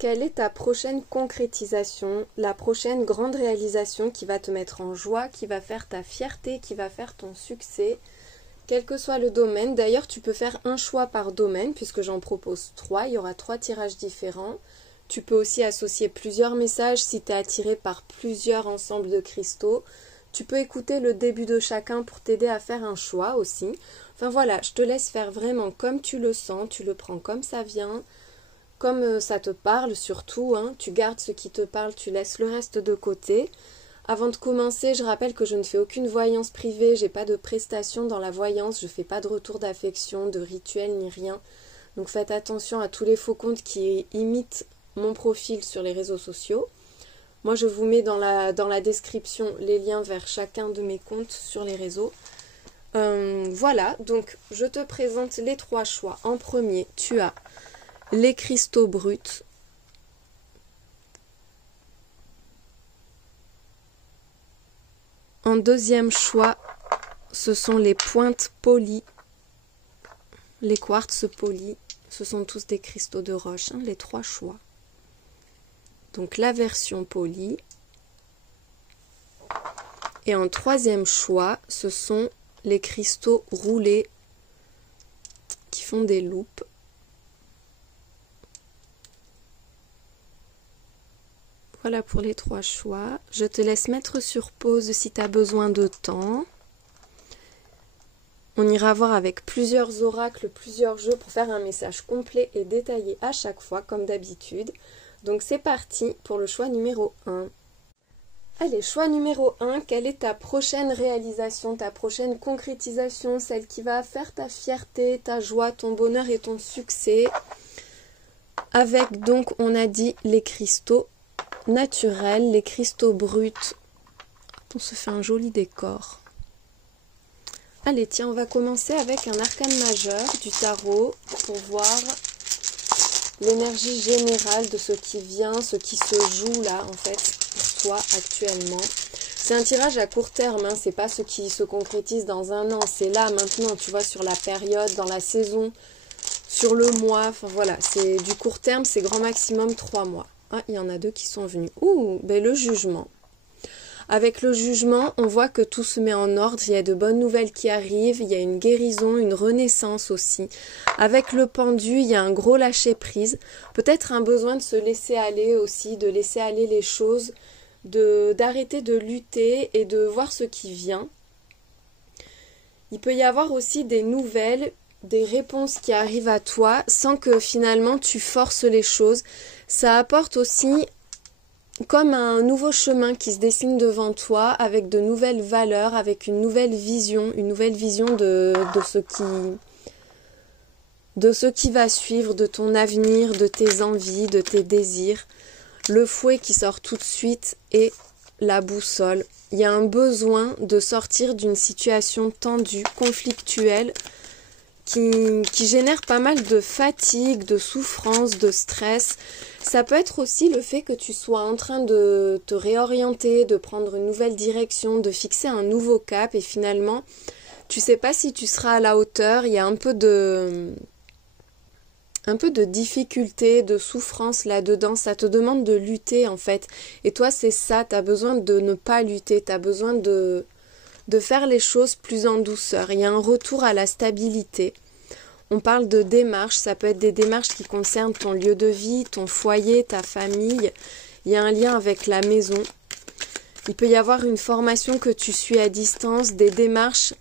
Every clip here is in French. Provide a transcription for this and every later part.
Quelle est ta prochaine concrétisation, la prochaine grande réalisation qui va te mettre en joie, qui va faire ta fierté, qui va faire ton succès, quel que soit le domaine. D'ailleurs, tu peux faire un choix par domaine puisque j'en propose 3. Il y aura 3 tirages différents. Tu peux aussi associer plusieurs messages si tu es attiré par plusieurs ensembles de cristaux. Tu peux écouter le début de chacun pour t'aider à faire un choix aussi. Enfin voilà, je te laisse faire vraiment comme tu le sens, tu le prends comme ça vient. Comme ça te parle surtout, hein, tu gardes ce qui te parle, tu laisses le reste de côté. Avant de commencer, je rappelle que je ne fais aucune voyance privée, j'ai pas de prestation dans la voyance, je fais pas de retour d'affection, de rituel ni rien. Donc faites attention à tous les faux comptes qui imitent mon profil sur les réseaux sociaux. Moi je vous mets dans la description les liens vers chacun de mes comptes sur les réseaux. Voilà, donc je te présente les 3 choix. En premier, tu as les cristaux bruts. En deuxième choix, ce sont les pointes polies, les quartz polis. Ce sont tous des cristaux de roche, hein, les 3 choix. Donc la version polie. Et en troisième choix, ce sont les cristaux roulés qui font des loupes. Voilà pour les 3 choix. Je te laisse mettre sur pause si tu as besoin de temps. On ira voir avec plusieurs oracles, plusieurs jeux pour faire un message complet et détaillé à chaque fois, comme d'habitude. Donc c'est parti pour le choix numéro 1. Allez, choix numéro 1, quelle est ta prochaine réalisation, ta prochaine concrétisation, celle qui va faire ta fierté, ta joie, ton bonheur et ton succès. Avec donc, on a dit, les cristaux naturels, les cristaux bruts. On se fait un joli décor. Allez, tiens, on va commencer avec un arcane majeur du tarot pour voir l'énergie générale de ce qui vient, ce qui se joue là, en fait, pour toi actuellement. C'est un tirage à court terme, hein, c'est pas ce qui se concrétise dans un an, c'est là, maintenant, tu vois, sur la période, dans la saison, sur le mois, enfin voilà, c'est du court terme, c'est grand maximum 3 mois. Ah, il y en a 2 qui sont venus. Ouh, ben le jugement. Avec le jugement, on voit que tout se met en ordre, il y a de bonnes nouvelles qui arrivent, il y a une guérison, une renaissance aussi. Avec le pendu, il y a un gros lâcher-prise, peut-être un besoin de se laisser aller aussi, de laisser aller les choses, d'arrêter de lutter et de voir ce qui vient. Il peut y avoir aussi des nouvelles, des réponses qui arrivent à toi sans que finalement tu forces les choses. Ça apporte aussi comme un nouveau chemin qui se dessine devant toi avec de nouvelles valeurs, avec une nouvelle vision de ce qui va suivre, de ton avenir, de tes envies, de tes désirs. Le fouet qui sort tout de suite et la boussole. Il y a un besoin de sortir d'une situation tendue, conflictuelle, qui génère pas mal de fatigue, de souffrance, de stress. Ça peut être aussi le fait que tu sois en train de te réorienter, de prendre une nouvelle direction, de fixer un nouveau cap et finalement, tu sais pas si tu seras à la hauteur. Il y a un peu de difficulté, de souffrance là-dedans. Ça te demande de lutter en fait. Et toi, c'est ça, tu as besoin de ne pas lutter, tu as besoin de faire les choses plus en douceur. Il y a un retour à la stabilité. On parle de démarches, ça peut être des démarches qui concernent ton lieu de vie, ton foyer, ta famille. Il y a un lien avec la maison. Il peut y avoir une formation que tu suis à distance, des démarches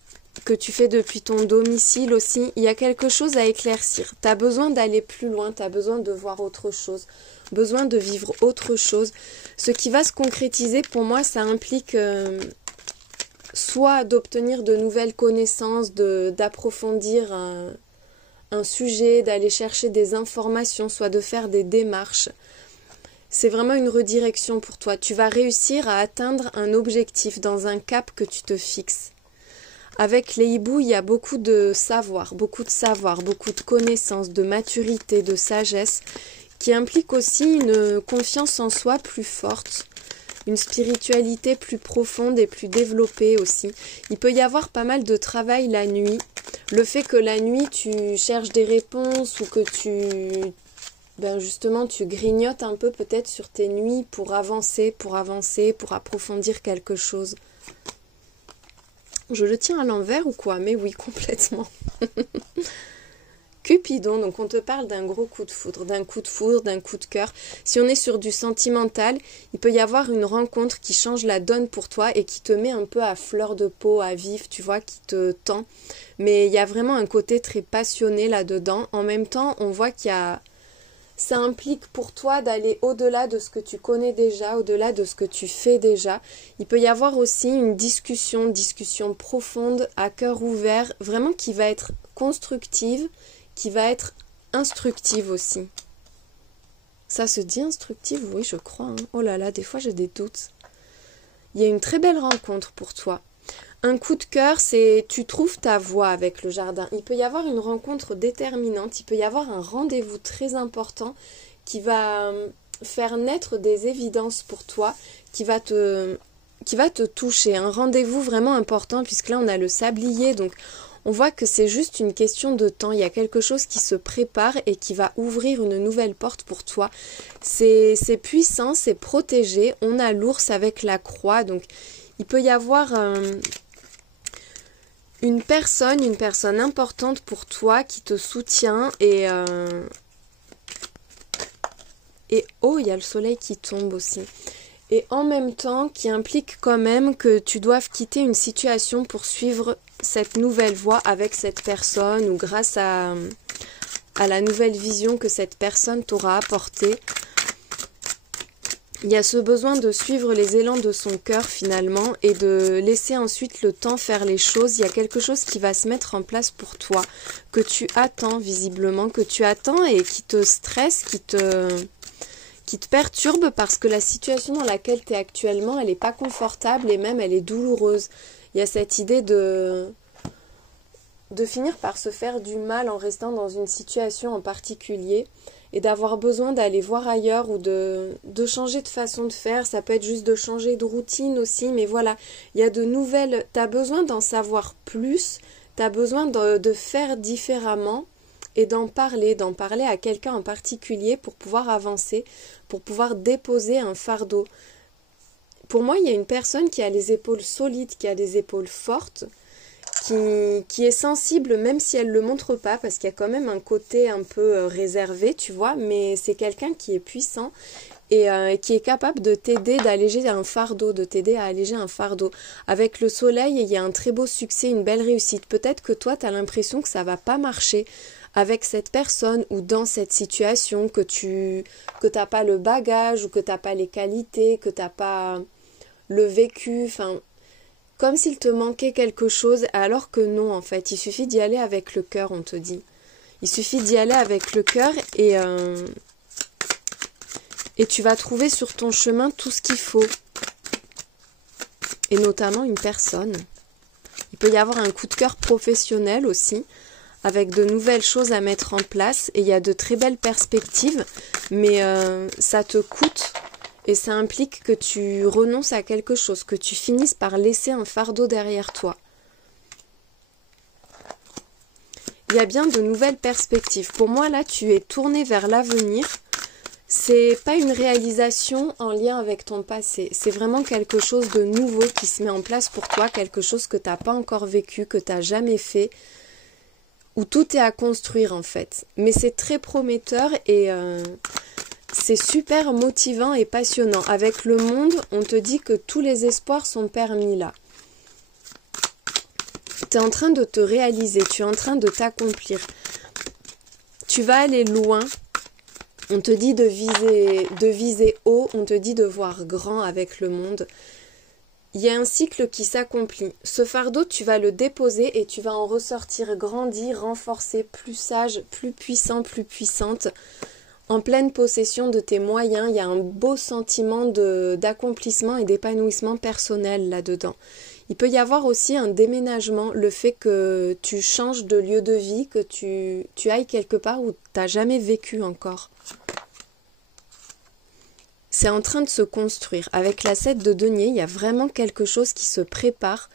que tu fais depuis ton domicile aussi. Il y a quelque chose à éclaircir. Tu as besoin d'aller plus loin, tu as besoin de voir autre chose, besoin de vivre autre chose. Ce qui va se concrétiser, pour moi, ça implique soit d'obtenir de nouvelles connaissances, d'approfondir un sujet, d'aller chercher des informations, soit de faire des démarches. C'est vraiment une redirection pour toi. Tu vas réussir à atteindre un objectif dans un cap que tu te fixes. Avec les hiboux, il y a beaucoup de savoir, beaucoup de connaissances, de maturité, de sagesse, qui implique aussi une confiance en soi plus forte, une spiritualité plus profonde et plus développée aussi. Il peut y avoir pas mal de travail la nuit. Le fait que la nuit, tu cherches des réponses ou que ben justement tu grignotes un peu peut-être sur tes nuits pour avancer, pour approfondir quelque chose. Je le tiens à l'envers ou quoi? Mais oui, complètement. Cupidon, donc on te parle d'un gros coup de foudre, d'un coup de foudre, d'un coup de cœur. Si on est sur du sentimental, il peut y avoir une rencontre qui change la donne pour toi et qui te met un peu à fleur de peau, à vif, tu vois, qui te tend. Mais il y a vraiment un côté très passionné là-dedans. En même temps, on voit qu'il y a... Ça implique pour toi d'aller au-delà de ce que tu connais déjà, au-delà de ce que tu fais déjà. Il peut y avoir aussi une discussion profonde, à cœur ouvert, vraiment qui va être constructive, qui va être instructive aussi. Ça se dit instructive? Oui, je crois. Hein. Oh là là, des fois j'ai des doutes. Il y a une très belle rencontre pour toi. Un coup de cœur, c'est tu trouves ta voie avec le jardin. Il peut y avoir une rencontre déterminante, il peut y avoir un rendez-vous très important qui va faire naître des évidences pour toi, qui va te toucher. Un rendez-vous vraiment important puisque là on a le sablier, donc on voit que c'est juste une question de temps. Il y a quelque chose qui se prépare et qui va ouvrir une nouvelle porte pour toi. C'est puissant, c'est protégé. On a l'ours avec la croix, donc il peut y avoir... une personne importante pour toi qui te soutient et oh, il y a le soleil qui tombe aussi. Et en même temps, qui implique quand même que tu doives quitter une situation pour suivre cette nouvelle voie avec cette personne ou grâce à la nouvelle vision que cette personne t'aura apportée. Il y a ce besoin de suivre les élans de son cœur finalement et de laisser ensuite le temps faire les choses. Il y a quelque chose qui va se mettre en place pour toi, que tu attends visiblement, que tu attends et qui te stresse, qui te perturbe parce que la situation dans laquelle tu es actuellement, elle n'est pas confortable et même elle est douloureuse. Il y a cette idée de finir par se faire du mal en restant dans une situation en particulier. Et d'avoir besoin d'aller voir ailleurs ou de changer de façon de faire. Ça peut être juste de changer de routine aussi, mais voilà, il y a de nouvelles... Tu as besoin d'en savoir plus, tu as besoin de faire différemment et d'en parler à quelqu'un en particulier pour pouvoir avancer, pour pouvoir déposer un fardeau. Pour moi, il y a une personne qui a les épaules solides, qui a des épaules fortes, qui est sensible même si elle ne le montre pas parce qu'il y a quand même un côté un peu réservé, tu vois, mais c'est quelqu'un qui est puissant et qui est capable de t'aider d'alléger un fardeau, de t'aider à alléger un fardeau. Avec le soleil, il y a un très beau succès, une belle réussite. Peut-être que toi, tu as l'impression que ça va pas marcher avec cette personne ou dans cette situation, que t'as pas le bagage ou que t'as pas les qualités, que t'as pas le vécu, enfin... Comme s'il te manquait quelque chose, alors que non, en fait. Il suffit d'y aller avec le cœur, on te dit. Il suffit d'y aller avec le cœur et tu vas trouver sur ton chemin tout ce qu'il faut. Et notamment une personne. Il peut y avoir un coup de cœur professionnel aussi, avec de nouvelles choses à mettre en place. Et il y a de très belles perspectives, mais ça te coûte. Et ça implique que tu renonces à quelque chose, que tu finisses par laisser un fardeau derrière toi. Il y a bien de nouvelles perspectives. Pour moi, là, tu es tourné vers l'avenir. C'est pas une réalisation en lien avec ton passé. C'est vraiment quelque chose de nouveau qui se met en place pour toi, quelque chose que tu n'as pas encore vécu, que tu n'as jamais fait, où tout est à construire en fait. Mais c'est très prometteur et... c'est super motivant et passionnant. Avec le monde, on te dit que tous les espoirs sont permis là. Tu es en train de te réaliser, tu es en train de t'accomplir. Tu vas aller loin. On te dit de viser haut, on te dit de voir grand avec le monde. Il y a un cycle qui s'accomplit. Ce fardeau, tu vas le déposer et tu vas en ressortir grandi, renforcé, plus sage, plus puissant, plus puissante. En pleine possession de tes moyens, il y a un beau sentiment d'accomplissement et d'épanouissement personnel là-dedans. Il peut y avoir aussi un déménagement, le fait que tu changes de lieu de vie, que tu ailles quelque part où tu n'as jamais vécu encore. C'est en train de se construire. Avec la 7 de denier, il y a vraiment quelque chose qui se prépare,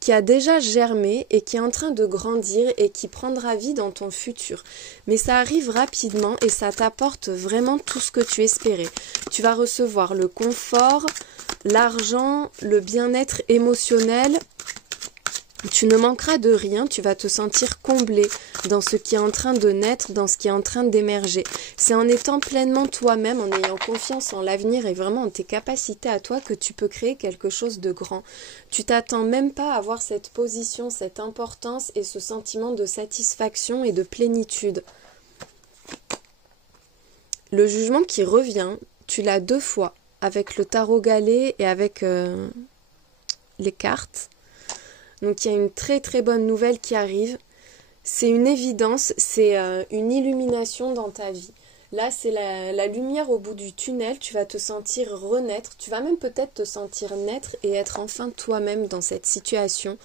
qui a déjà germé et qui est en train de grandir et qui prendra vie dans ton futur. Mais ça arrive rapidement et ça t'apporte vraiment tout ce que tu espérais. Tu vas recevoir le confort, l'argent, le bien-être émotionnel. Tu ne manqueras de rien, tu vas te sentir comblé dans ce qui est en train de naître, dans ce qui est en train d'émerger. C'est en étant pleinement toi-même, en ayant confiance en l'avenir et vraiment en tes capacités à toi que tu peux créer quelque chose de grand. Tu t'attends même pas à avoir cette position, cette importance et ce sentiment de satisfaction et de plénitude. Le jugement qui revient, tu l'as 2 fois, avec le tarot galet et avec les cartes. Donc il y a une très très bonne nouvelle qui arrive. C'est une évidence, c'est une illumination dans ta vie. Là, c'est la lumière au bout du tunnel, tu vas te sentir renaître, tu vas même peut-être te sentir naître et être enfin toi-même dans cette situation.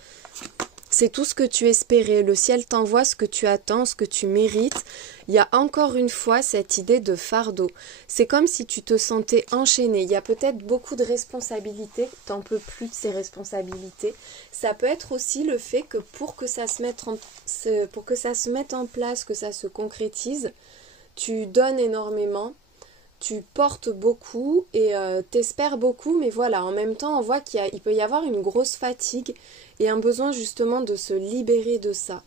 C'est tout ce que tu espérais, le ciel t'envoie ce que tu attends, ce que tu mérites. Il y a encore une fois cette idée de fardeau. C'est comme si tu te sentais enchaîné. Il y a peut-être beaucoup de responsabilités, t'en peux plus de ces responsabilités. Ça peut être aussi le fait que pour que ça se mette en place, que ça se concrétise, tu donnes énormément, tu portes beaucoup et t'espères beaucoup, mais voilà, en même temps on voit qu'il peut y avoir une grosse fatigue et un besoin justement de se libérer de ça.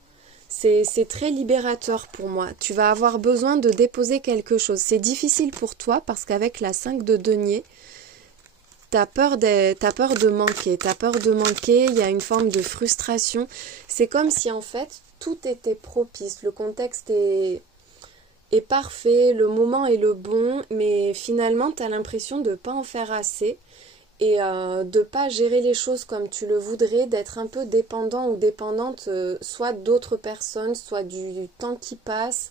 C'est très libérateur pour moi. Tu vas avoir besoin de déposer quelque chose. C'est difficile pour toi parce qu'avec la 5 de denier, t'as peur de manquer. T'as peur de manquer, il y a une forme de frustration. C'est comme si en fait tout était propice. Le contexte est parfait, le moment est le bon, mais finalement tu as l'impression de ne pas en faire assez et de ne pas gérer les choses comme tu le voudrais, d'être un peu dépendant ou dépendante soit d'autres personnes, soit du temps qui passe,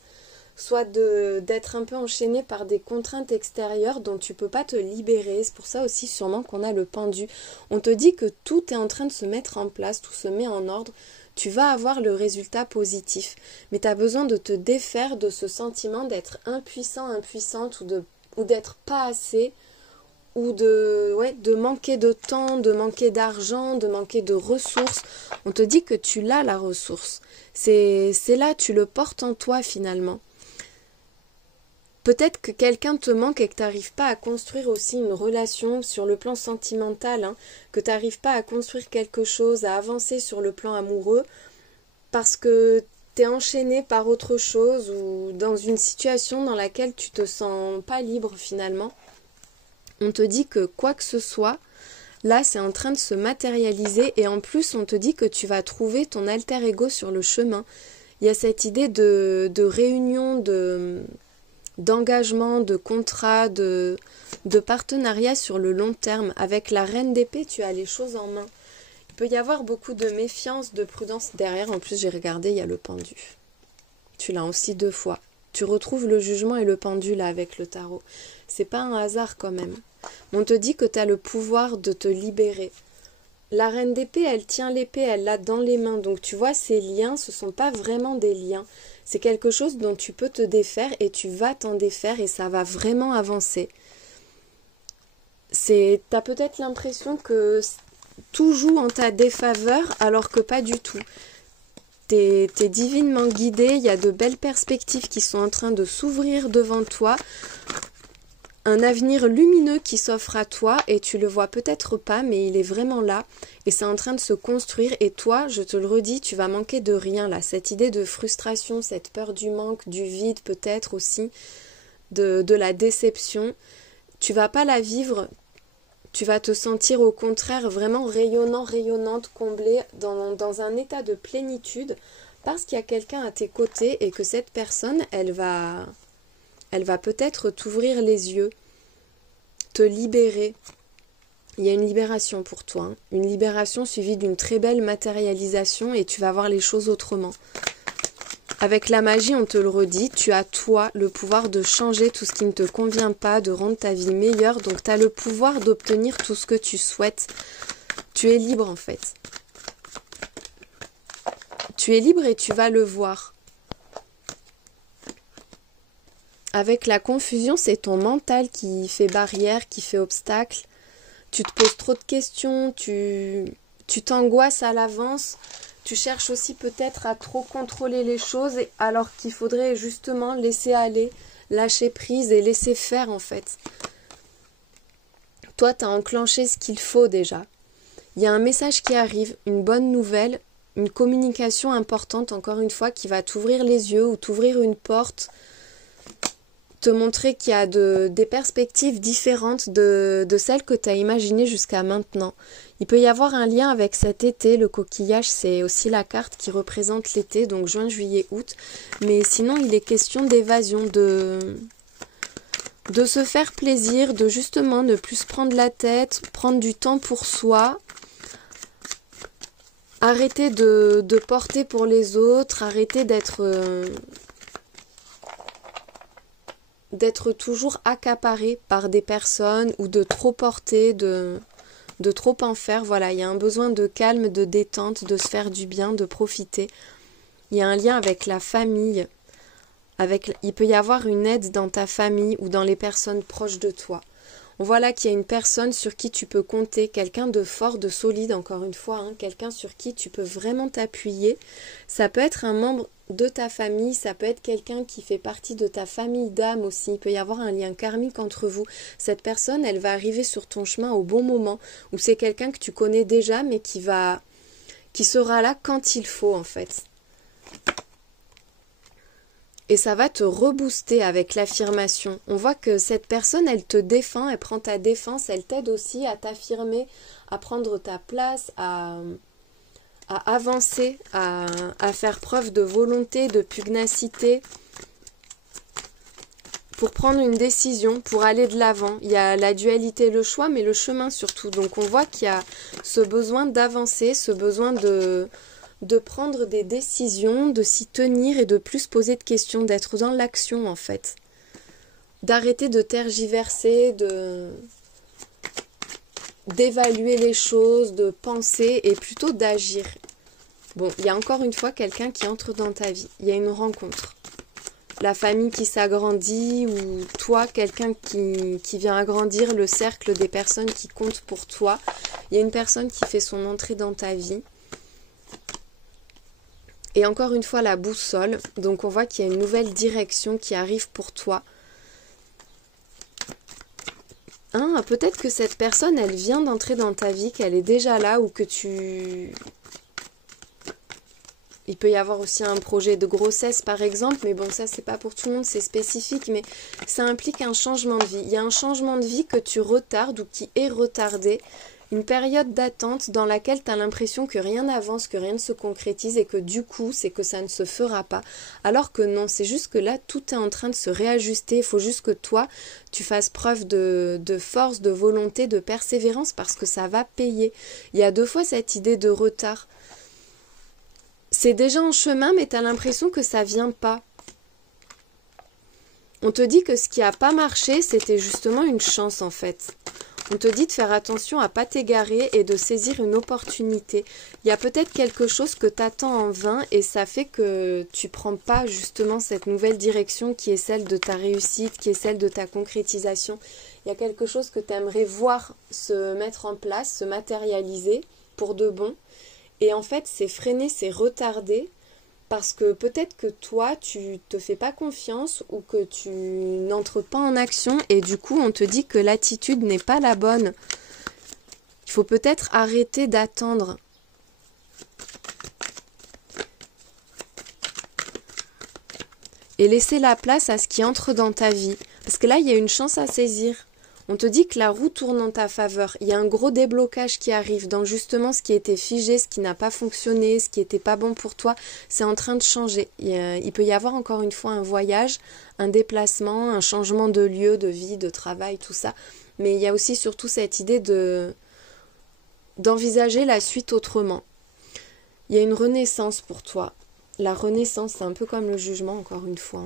soit d'être un peu enchaîné par des contraintes extérieures dont tu peux pas te libérer. C'est pour ça aussi sûrement qu'on a le pendu. On te dit que tout est en train de se mettre en place, tout se met en ordre. Tu vas avoir le résultat positif, mais tu as besoin de te défaire de ce sentiment d'être impuissant, impuissante ou d'être pas assez, ou de manquer de temps, de manquer d'argent, de manquer de ressources. On te dit que tu l'as la ressource. C'est là, tu le portes en toi finalement. Peut-être que quelqu'un te manque et que tu n'arrives pas à construire aussi une relation sur le plan sentimental, que tu n'arrives pas à construire quelque chose, à avancer sur le plan amoureux, parce que tu es enchaîné par autre chose ou dans une situation dans laquelle tu te sens pas libre finalement. On te dit que quoi que ce soit, là c'est en train de se matérialiser et en plus on te dit que tu vas trouver ton alter ego sur le chemin. Il y a cette idée de réunion, d'engagement, de contrat, de partenariat sur le long terme. Avec la reine d'épée, tu as les choses en main. Il peut y avoir beaucoup de méfiance, de prudence derrière. En plus, j'ai regardé, il y a le pendu. Tu l'as aussi 2 fois. Tu retrouves le jugement et le pendu là avec le tarot. C'est pas un hasard quand même. On te dit que tu as le pouvoir de te libérer. La reine d'épée, elle tient l'épée, elle l'a dans les mains. Donc tu vois, ces liens, ce sont pas vraiment des liens. C'est quelque chose dont tu peux te défaire et tu vas t'en défaire et ça va vraiment avancer. T'as peut-être l'impression que tout joue en ta défaveur alors que pas du tout. T'es divinement guidé, il y a de belles perspectives qui sont en train de s'ouvrir devant toi. Un avenir lumineux qui s'offre à toi et tu le vois peut-être pas mais il est vraiment là et c'est en train de se construire et toi, je te le redis, tu vas manquer de rien là. Cette idée de frustration, cette peur du manque, du vide peut-être aussi, de la déception, tu vas pas la vivre, tu vas te sentir au contraire vraiment rayonnant, rayonnante, comblée dans un état de plénitude parce qu'il y a quelqu'un à tes côtés et que cette personne, elle va peut-être t'ouvrir les yeux, te libérer. Il y a une libération pour toi, une libération suivie d'une très belle matérialisation et tu vas voir les choses autrement. Avec la magie, on te le redit, tu as toi le pouvoir de changer tout ce qui ne te convient pas, de rendre ta vie meilleure, donc tu as le pouvoir d'obtenir tout ce que tu souhaites. Tu es libre en fait. Tu es libre et tu vas le voir. Avec la confusion, c'est ton mental qui fait barrière, qui fait obstacle. Tu te poses trop de questions, tu tu t'angoisses à l'avance, tu cherches aussi peut-être à trop contrôler les choses alors qu'il faudrait justement laisser aller, lâcher prise et laisser faire en fait. Toi, tu as enclenché ce qu'il faut déjà. Il y a un message qui arrive, une bonne nouvelle, une communication importante, encore une fois, qui va t'ouvrir les yeux ou t'ouvrir une porte, te montrer qu'il y a des perspectives différentes de celles que tu as imaginées jusqu'à maintenant. Il peut y avoir un lien avec cet été, le coquillage, c'est aussi la carte qui représente l'été, donc juin, juillet, août. Mais sinon, il est question d'évasion, de se faire plaisir, de justement ne plus se prendre la tête, prendre du temps pour soi, arrêter de porter pour les autres, arrêter d'être toujours accaparé par des personnes ou de trop porter, de trop en faire. Voilà, il y a un besoin de calme, de détente, de se faire du bien, de profiter. Il y a un lien avec la famille. Il peut y avoir une aide dans ta famille ou dans les personnes proches de toi. On voit là qu'il y a une personne sur qui tu peux compter, quelqu'un de fort, de solide, encore une fois, hein, quelqu'un sur qui tu peux vraiment t'appuyer. Ça peut être un membre de ta famille, ça peut être quelqu'un qui fait partie de ta famille d'âme aussi. Il peut y avoir un lien karmique entre vous. Cette personne, elle va arriver sur ton chemin au bon moment, ou c'est quelqu'un que tu connais déjà, mais qui sera là quand il faut, en fait. Et ça va te rebooster avec l'affirmation. On voit que cette personne, elle te défend, elle prend ta défense, elle t'aide aussi à t'affirmer, à prendre ta place, à avancer, à faire preuve de volonté, de pugnacité, pour prendre une décision, pour aller de l'avant. Il y a la dualité, le choix, mais le chemin surtout. Donc on voit qu'il y a ce besoin d'avancer, ce besoin de prendre des décisions, de s'y tenir et de plus se poser de questions, d'être dans l'action en fait. D'arrêter de tergiverser, d'évaluer les choses, de penser et plutôt d'agir. Bon, il y a encore une fois quelqu'un qui entre dans ta vie. Il y a une rencontre. La famille qui s'agrandit ou toi, quelqu'un qui vient agrandir le cercle des personnes qui comptent pour toi. Il y a une personne qui fait son entrée dans ta vie. Et encore une fois, la boussole. Donc on voit qu'il y a une nouvelle direction qui arrive pour toi. Hein, peut-être que cette personne, elle vient d'entrer dans ta vie, qu'elle est déjà là ou que Il peut y avoir aussi un projet de grossesse par exemple, mais bon ça c'est pas pour tout le monde, c'est spécifique, mais ça implique un changement de vie. Il y a un changement de vie que tu retardes ou qui est retardé. Une période d'attente dans laquelle tu as l'impression que rien n'avance, que rien ne se concrétise et que du coup, c'est que ça ne se fera pas. Alors que non, c'est juste que là, tout est en train de se réajuster. Il faut juste que toi, tu fasses preuve de force, de volonté, de persévérance parce que ça va payer. Il y a 2 fois cette idée de retard. C'est déjà en chemin, mais tu as l'impression que ça vient pas. On te dit que ce qui n'a pas marché, c'était justement une chance en fait. On te dit de faire attention à ne pas t'égarer et de saisir une opportunité. Il y a peut-être quelque chose que tu attends en vain et ça fait que tu ne prends pas justement cette nouvelle direction qui est celle de ta réussite, qui est celle de ta concrétisation. Il y a quelque chose que tu aimerais voir se mettre en place, se matérialiser pour de bon. Et en fait, c'est freiné, c'est retardé. Parce que peut-être que toi, tu te fais pas confiance ou que tu n'entres pas en action et du coup, on te dit que l'attitude n'est pas la bonne. Il faut peut-être arrêter d'attendre. Et laisser la place à ce qui entre dans ta vie. Parce que là, il y a une chance à saisir. On te dit que la roue tourne en ta faveur. Il y a un gros déblocage qui arrive dans justement ce qui était figé, ce qui n'a pas fonctionné, ce qui n'était pas bon pour toi. C'est en train de changer. Il peut y avoir encore une fois un voyage, un déplacement, un changement de lieu, de vie, de travail, tout ça. Mais il y a aussi surtout cette idée d'envisager la suite autrement. Il y a une renaissance pour toi. La renaissance, c'est un peu comme le jugement, encore une fois.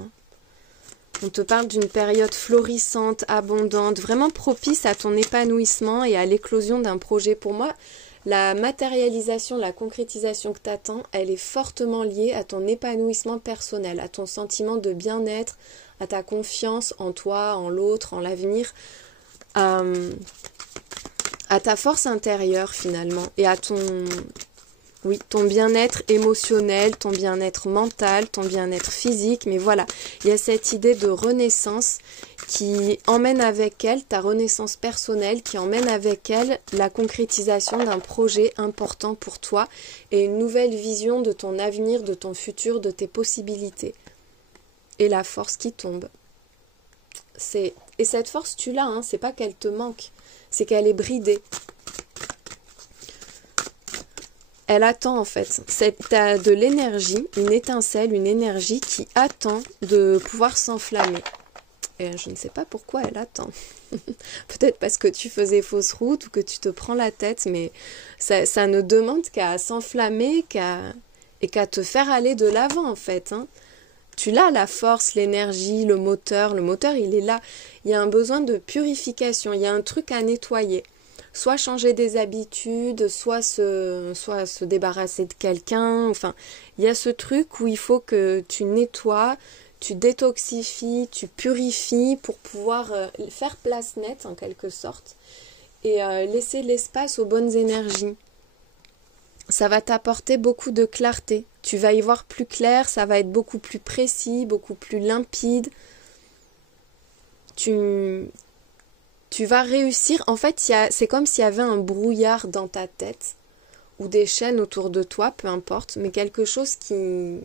On te parle d'une période florissante, abondante, vraiment propice à ton épanouissement et à l'éclosion d'un projet. Pour moi, la matérialisation, la concrétisation que tu attends, elle est fortement liée à ton épanouissement personnel, à ton sentiment de bien-être, à ta confiance en toi, en l'autre, en l'avenir, à à ta force intérieure finalement et à oui, ton bien-être émotionnel, ton bien-être mental, ton bien-être physique. Mais voilà, il y a cette idée de renaissance qui emmène avec elle ta renaissance personnelle, qui emmène avec elle la concrétisation d'un projet important pour toi et une nouvelle vision de ton avenir, de ton futur, de tes possibilités. Et la force qui tombe. Et cette force, tu l'as, hein, c'est pas qu'elle te manque, c'est qu'elle est bridée. Elle attend en fait. T'as de l'énergie, une étincelle, une énergie qui attend de pouvoir s'enflammer. Et je ne sais pas pourquoi elle attend. Peut-être parce que tu faisais fausse route ou que tu te prends la tête, mais ça ne demande qu'à s'enflammer et qu'à te faire aller de l'avant en fait. Hein. Tu l'as, la force, l'énergie, le moteur. Le moteur, il est là. Il y a un besoin de purification. Il y a un truc à nettoyer. Soit changer des habitudes, soit se débarrasser de quelqu'un. Enfin, il y a ce truc où il faut que tu nettoies, tu détoxifies, tu purifies pour pouvoir faire place nette en quelque sorte et laisser l'espace aux bonnes énergies. Ça va t'apporter beaucoup de clarté. Tu vas y voir plus clair, ça va être beaucoup plus précis, beaucoup plus limpide. Tu vas réussir. En fait, c'est comme s'il y avait un brouillard dans ta tête ou des chaînes autour de toi, peu importe, mais quelque chose qui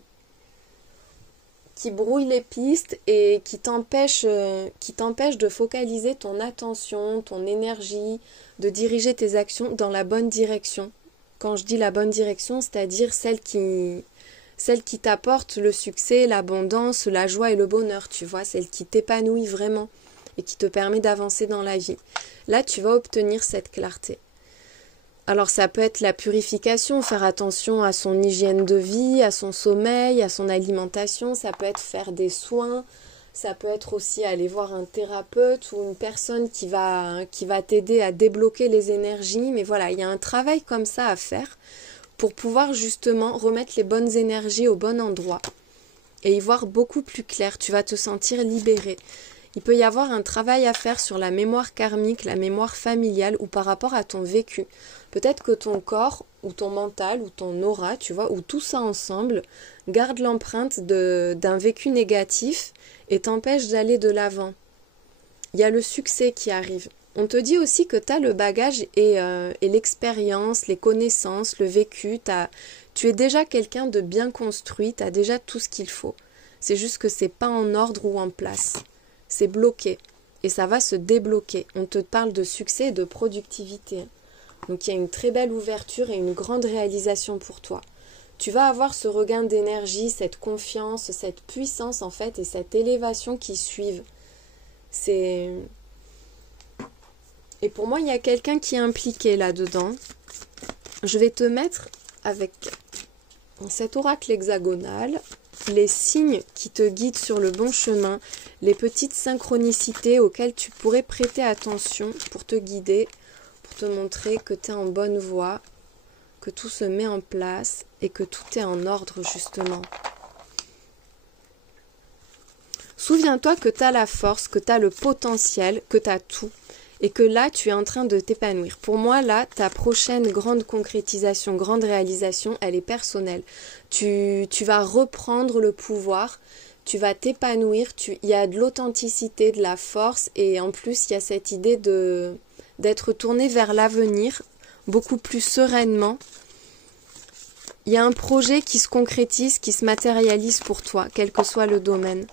brouille les pistes et qui t'empêche de focaliser ton attention, ton énergie, de diriger tes actions dans la bonne direction. Quand je dis la bonne direction, c'est-à-dire celle qui t'apporte le succès, l'abondance, la joie et le bonheur, tu vois, celle qui t'épanouit vraiment et qui te permet d'avancer dans la vie. Là, tu vas obtenir cette clarté. Alors ça peut être la purification, faire attention à son hygiène de vie, à son sommeil, à son alimentation, ça peut être faire des soins, ça peut être aussi aller voir un thérapeute ou une personne qui va t'aider à débloquer les énergies. Mais voilà, il y a un travail comme ça à faire pour pouvoir justement remettre les bonnes énergies au bon endroit et y voir beaucoup plus clair. Tu vas te sentir libéré. Il peut y avoir un travail à faire sur la mémoire karmique, la mémoire familiale ou par rapport à ton vécu. Peut-être que ton corps ou ton mental ou ton aura, tu vois, ou tout ça ensemble, garde l'empreinte d'un vécu négatif et t'empêche d'aller de l'avant. Il y a le succès qui arrive. On te dit aussi que tu as le bagage et l'expérience, les connaissances, le vécu. Tu es déjà quelqu'un de bien construit, tu as déjà tout ce qu'il faut. C'est juste que c'est pas en ordre ou en place. C'est bloqué et ça va se débloquer. On te parle de succès et de productivité. Donc il y a une très belle ouverture et une grande réalisation pour toi. Tu vas avoir ce regain d'énergie, cette confiance, cette puissance en fait et cette élévation qui suivent. Et pour moi, il y a quelqu'un qui est impliqué là-dedans. Je vais te mettre avec cet oracle hexagonal les signes qui te guident sur le bon chemin, les petites synchronicités auxquelles tu pourrais prêter attention pour te guider, pour te montrer que tu es en bonne voie, que tout se met en place et que tout est en ordre justement. Souviens-toi que tu as la force, que tu as le potentiel, que tu as tout et que là tu es en train de t'épanouir. Pour moi là, ta prochaine grande concrétisation, grande réalisation, elle est personnelle. Tu vas reprendre le pouvoir, tu vas t'épanouir, il y a de l'authenticité, de la force et en plus il y a cette idée d'être tourné vers l'avenir beaucoup plus sereinement. Il y a un projet qui se concrétise, qui se matérialise pour toi, quel que soit le domaine.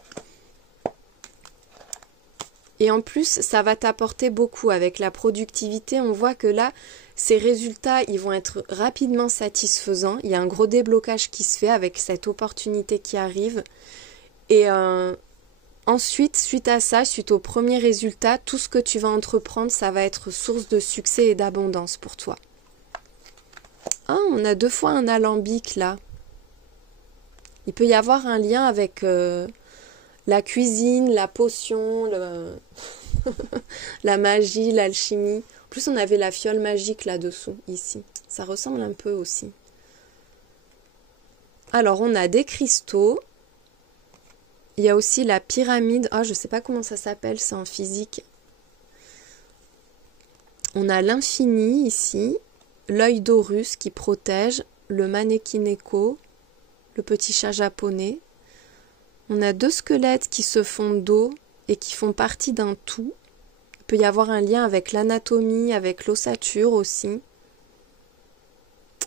Et en plus, ça va t'apporter beaucoup avec la productivité. On voit que là, ces résultats, ils vont être rapidement satisfaisants. Il y a un gros déblocage qui se fait avec cette opportunité qui arrive. Et ensuite, suite à ça, suite aux premiers résultats, tout ce que tu vas entreprendre, ça va être source de succès et d'abondance pour toi. Ah, on a 2 fois un alambic là. Il peut y avoir un lien avec la cuisine, la potion, la magie, l'alchimie. En plus, on avait la fiole magique là-dessous, ici. Ça ressemble un peu aussi. Alors, on a des cristaux. Il y a aussi la pyramide. Ah, je ne sais pas comment ça s'appelle, c'est en physique. On a l'infini ici, l'œil d'Horus qui protège, le Manekineko, le petit chat japonais. On a 2 squelettes qui se font dos et qui font partie d'un tout. Il peut y avoir un lien avec l'anatomie, avec l'ossature aussi.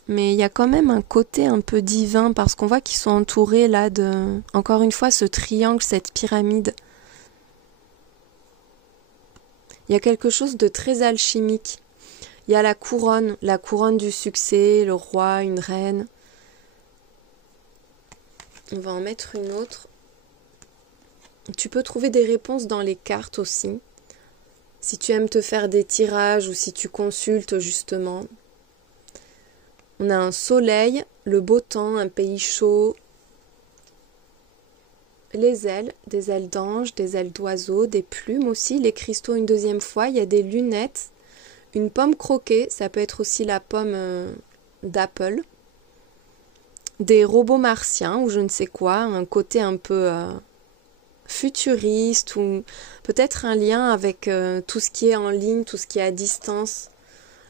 Mais il y a quand même un côté un peu divin parce qu'on voit qu'ils sont entourés là de, encore une fois, ce triangle, cette pyramide. Il y a quelque chose de très alchimique. Il y a la couronne du succès, le roi, une reine. On va en mettre une autre. Tu peux trouver des réponses dans les cartes aussi. Si tu aimes te faire des tirages ou si tu consultes justement. On a un soleil, le beau temps, un pays chaud. Les ailes, des ailes d'ange, des ailes d'oiseau, des plumes aussi, les cristaux une deuxième fois. Il y a des lunettes, une pomme croquée, ça peut être aussi la pomme d'Apple. Des robots martiens ou je ne sais quoi, un côté un peu futuriste ou peut-être un lien avec tout ce qui est en ligne, tout ce qui est à distance,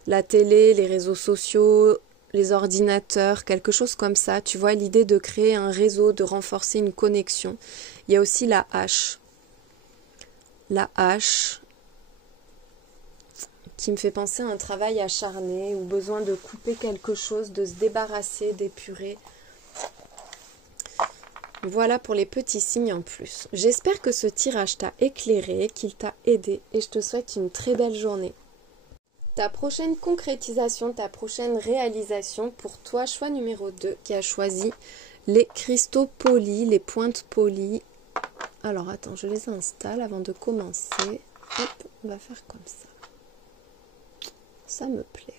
la télé, les réseaux sociaux, les ordinateurs, quelque chose comme ça. Tu vois, l'idée de créer un réseau, de renforcer une connexion. Il y a aussi la hache. La hache qui me fait penser à un travail acharné ou besoin de couper quelque chose, de se débarrasser, d'épurer. Voilà pour les petits signes en plus. J'espère que ce tirage t'a éclairé, qu'il t'a aidé et je te souhaite une très belle journée. Ta prochaine concrétisation, ta prochaine réalisation pour toi, choix numéro 2 qui a choisi les cristaux polis, les pointes polies. Alors attends, je les installe avant de commencer. Hop, on va faire comme ça. Ça me plaît.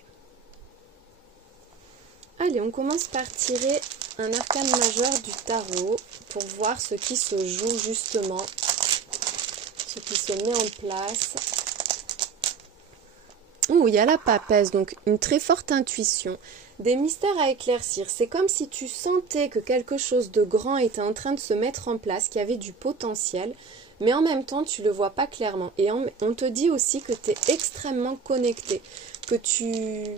Allez, on commence par tirer un arcane majeur du tarot pour voir ce qui se joue justement, ce qui se met en place. Ouh, il y a la papesse, donc une très forte intuition, des mystères à éclaircir. C'est comme si tu sentais que quelque chose de grand était en train de se mettre en place, qu'il y avait du potentiel, mais en même temps, tu ne le vois pas clairement. Et on te dit aussi que tu es extrêmement connecté, que tu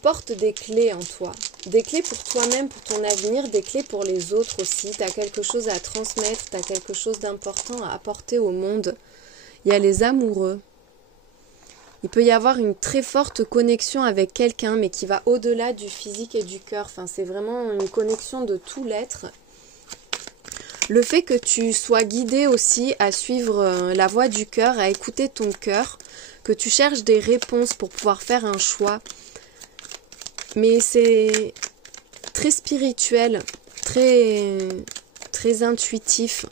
portes des clés en toi. Des clés pour toi-même, pour ton avenir, des clés pour les autres aussi. Tu as quelque chose à transmettre, tu as quelque chose d'important à apporter au monde. Il y a les amoureux. Il peut y avoir une très forte connexion avec quelqu'un, mais qui va au-delà du physique et du cœur. Enfin, c'est vraiment une connexion de tout l'être. Le fait que tu sois guidé aussi à suivre la voie du cœur, à écouter ton cœur, que tu cherches des réponses pour pouvoir faire un choix. Mais c'est très spirituel, très intuitif,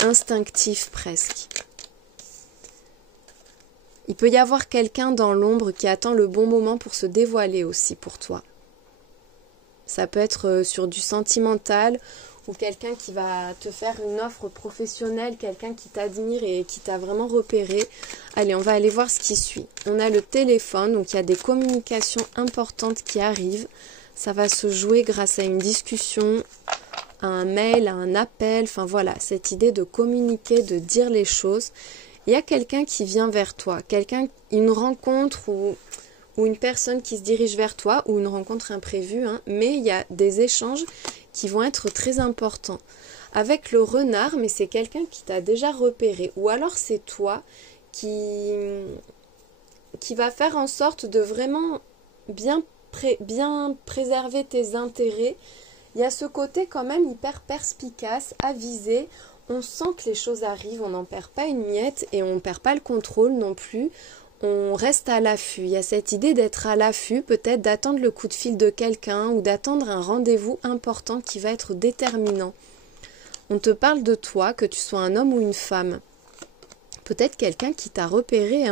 instinctif presque. Il peut y avoir quelqu'un dans l'ombre qui attend le bon moment pour se dévoiler aussi pour toi. Ça peut être sur du sentimental ou quelqu'un qui va te faire une offre professionnelle, quelqu'un qui t'admire et qui t'a vraiment repéré. Allez, on va aller voir ce qui suit. On a le téléphone, donc il y a des communications importantes qui arrivent. Ça va se jouer grâce à une discussion, à un mail, à un appel. Enfin voilà, cette idée de communiquer, de dire les choses. Il y a quelqu'un qui vient vers toi, une rencontre ou une personne qui se dirige vers toi ou une rencontre imprévue, hein, mais il y a des échanges qui vont être très importants. Avec le renard, mais c'est quelqu'un qui t'a déjà repéré ou alors c'est toi qui va faire en sorte de vraiment bien préserver tes intérêts. Il y a ce côté quand même hyper perspicace, avisé. On sent que les choses arrivent, on n'en perd pas une miette et on ne perd pas le contrôle non plus. On reste à l'affût. Il y a cette idée d'être à l'affût, peut-être d'attendre le coup de fil de quelqu'un ou d'attendre un rendez-vous important qui va être déterminant. On te parle de toi, que tu sois un homme ou une femme. Peut-être quelqu'un qui t'a repéré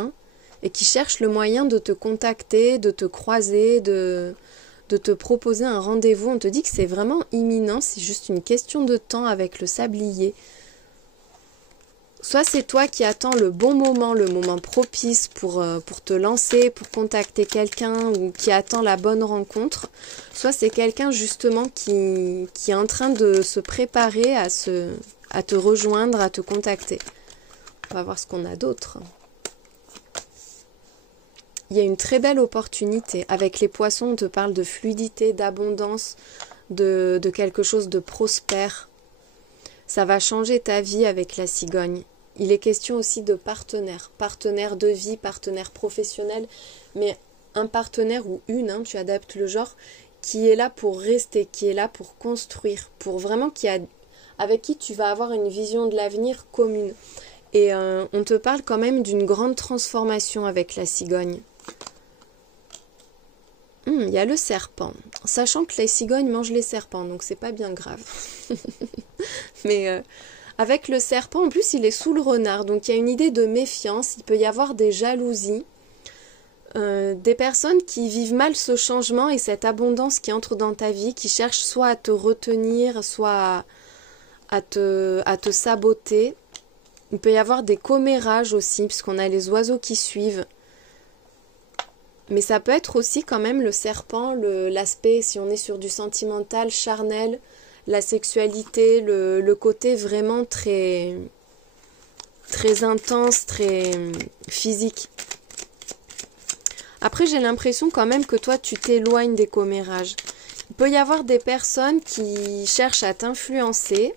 et qui cherche le moyen de te contacter, de te croiser, de te proposer un rendez-vous. On te dit que c'est vraiment imminent, c'est juste une question de temps avec le sablier. Soit c'est toi qui attends le bon moment, le moment propice pour te lancer, pour contacter quelqu'un ou qui attend la bonne rencontre. Soit c'est quelqu'un justement qui est en train de se préparer à te rejoindre, à te contacter. On va voir ce qu'on a d'autre. il y a une très belle opportunité. Avec les poissons, on te parle de fluidité, d'abondance, de quelque chose de prospère. Ça va changer ta vie avec la cigogne. Il est question aussi de partenaire. Partenaire de vie, partenaire professionnel, mais un partenaire ou une, hein, tu adaptes le genre, qui est là pour rester, qui est là pour construire, pour vraiment avec qui tu vas avoir une vision de l'avenir commune. Et on te parle quand même d'une grande transformation avec la cigogne. Il y a le serpent. Sachant que les cigognes mangent les serpents, donc c'est pas bien grave. Mais avec le serpent, en plus, il est sous le renard. Donc il y a une idée de méfiance. Il peut y avoir des jalousies. Des personnes qui vivent mal ce changement et cette abondance qui entre dans ta vie, qui cherchent soit à te retenir, soit à te saboter. Il peut y avoir des commérages aussi, puisqu'on a les oiseaux qui suivent. Mais ça peut être aussi quand même le serpent, l'aspect, si on est sur du sentimental, charnel, la sexualité, le côté vraiment très, très intense, très physique. Après, j'ai l'impression quand même que toi, tu t'éloignes des commérages. Il peut y avoir des personnes qui cherchent à t'influencer,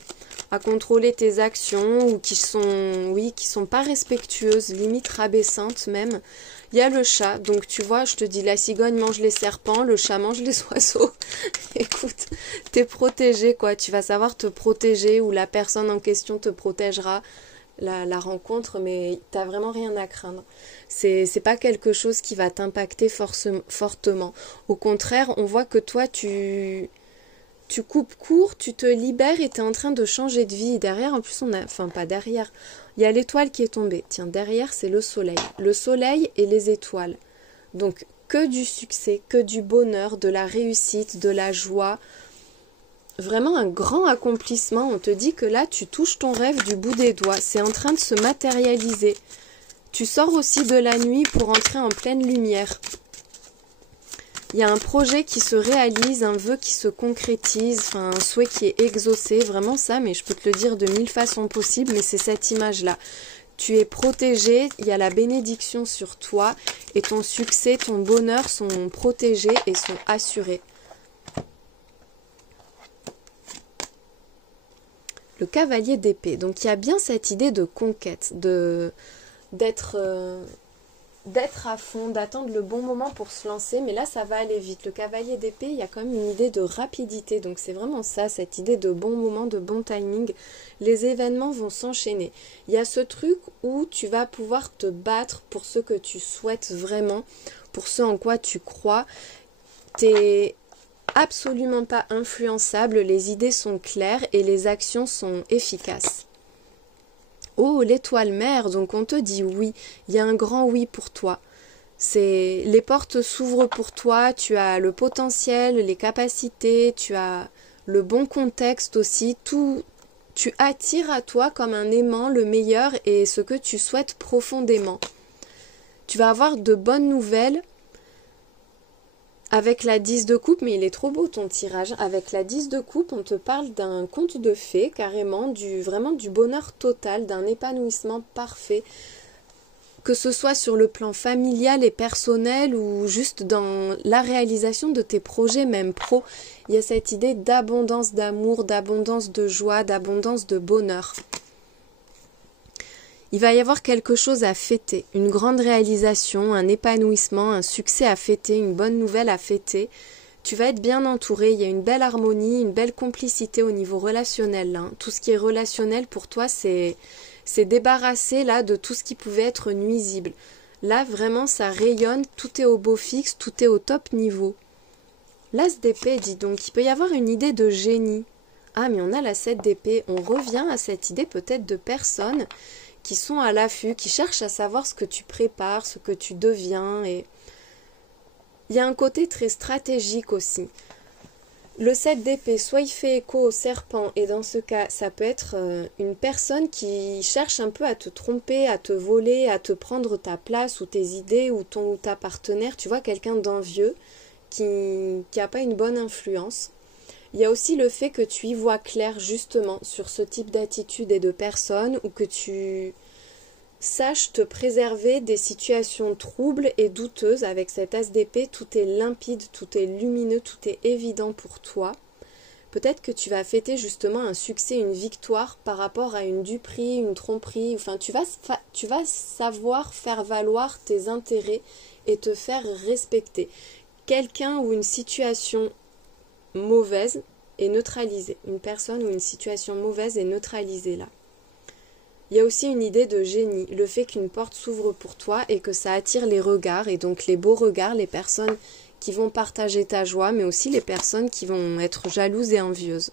à contrôler tes actions ou qui sont pas respectueuses, limite rabaissantes même. Il y a le chat, donc tu vois, je te dis, la cigogne mange les serpents, le chat mange les oiseaux. Écoute, t'es protégé quoi, tu vas savoir te protéger ou la personne en question te protégera la rencontre, mais t'as vraiment rien à craindre. C'est pas quelque chose qui va t'impacter fortement. Au contraire, on voit que toi, tu coupes court, tu te libères et tu es en train de changer de vie. Derrière, en plus, enfin pas derrière, il y a l'étoile qui est tombée. Tiens, derrière, c'est le soleil. Le soleil et les étoiles. Donc, que du succès, que du bonheur, de la réussite, de la joie. Vraiment un grand accomplissement. On te dit que là, tu touches ton rêve du bout des doigts. C'est en train de se matérialiser. Tu sors aussi de la nuit pour entrer en pleine lumière. Il y a un projet qui se réalise, un vœu qui se concrétise, enfin, un souhait qui est exaucé, vraiment ça, mais je peux te le dire de 1000 façons possibles, mais c'est cette image-là. Tu es protégé, il y a la bénédiction sur toi, et ton succès, ton bonheur sont protégés et sont assurés. Le cavalier d'épée, donc il y a bien cette idée de conquête, d'être à fond, d'attendre le bon moment pour se lancer, mais là ça va aller vite. Le cavalier d'épée, il y a quand même une idée de rapidité, donc c'est vraiment ça, cette idée de bon moment, de bon timing. Les événements vont s'enchaîner. Il y a ce truc où tu vas pouvoir te battre pour ce que tu souhaites vraiment, pour ce en quoi tu crois. T'es absolument pas influençable, les idées sont claires et les actions sont efficaces. Oh, l'étoile mère, donc on te dit oui, il y a un grand oui pour toi. Les portes s'ouvrent pour toi, tu as le potentiel, les capacités, tu as le bon contexte aussi, tout, tu attires à toi comme un aimant le meilleur et ce que tu souhaites profondément. Tu vas avoir de bonnes nouvelles avec la 10 de coupe, mais il est trop beau ton tirage. Avec la 10 de coupe, on te parle d'un conte de fées, carrément, vraiment du bonheur total, d'un épanouissement parfait. Que ce soit sur le plan familial et personnel ou juste dans la réalisation de tes projets, même pro. Il y a cette idée d'abondance d'amour, d'abondance de joie, d'abondance de bonheur. Il va y avoir quelque chose à fêter, une grande réalisation, un épanouissement, un succès à fêter, une bonne nouvelle à fêter. Tu vas être bien entouré, il y a une belle harmonie, une belle complicité au niveau relationnel. Hein. Tout ce qui est relationnel pour toi, c'est débarrassé là de tout ce qui pouvait être nuisible. Là, vraiment, ça rayonne, tout est au beau fixe, tout est au top niveau. L'as d'épée, dis donc, il peut y avoir une idée de génie. Ah, mais on a la 7 d'épée, on revient à cette idée peut-être de personnes qui sont à l'affût, qui cherchent à savoir ce que tu prépares, ce que tu deviens. Et il y a un côté très stratégique aussi. Le 7 d'épée, soit il fait écho au serpent, et dans ce cas, ça peut être une personne qui cherche un peu à te tromper, à te voler, à te prendre ta place ou tes idées ou ton ou ta partenaire. Tu vois, quelqu'un d'envieux qui n'a pas une bonne influence. Il y a aussi le fait que tu y vois clair justement sur ce type d'attitude et de personne ou que Sache te préserver des situations troubles et douteuses. Avec cet as d'épée, tout est limpide, tout est lumineux, tout est évident pour toi. Peut-être que tu vas fêter justement un succès, une victoire par rapport à une duperie, une tromperie. Enfin, tu vas savoir faire valoir tes intérêts et te faire respecter. Quelqu'un ou une situation mauvaise est neutralisée. Une personne ou une situation mauvaise est neutralisée là. Il y a aussi une idée de génie, le fait qu'une porte s'ouvre pour toi et que ça attire les regards, et donc les beaux regards, les personnes qui vont partager ta joie, mais aussi les personnes qui vont être jalouses et envieuses.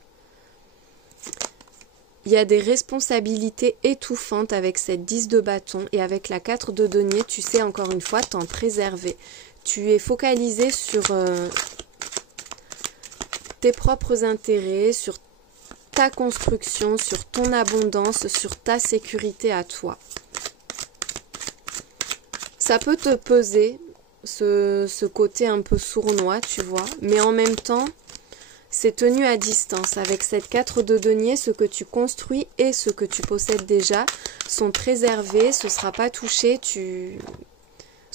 Il y a des responsabilités étouffantes avec cette 10 de bâton, et avec la 4 de denier, tu sais encore une fois t'en préserver. Tu es focalisé sur tes propres intérêts, sur ta construction, sur ton abondance, sur ta sécurité à toi. Ça peut te peser, ce côté un peu sournois, tu vois, mais en même temps, c'est tenu à distance. Avec cette 4 de denier, ce que tu construis et ce que tu possèdes déjà sont préservés, ce ne sera pas touché, ce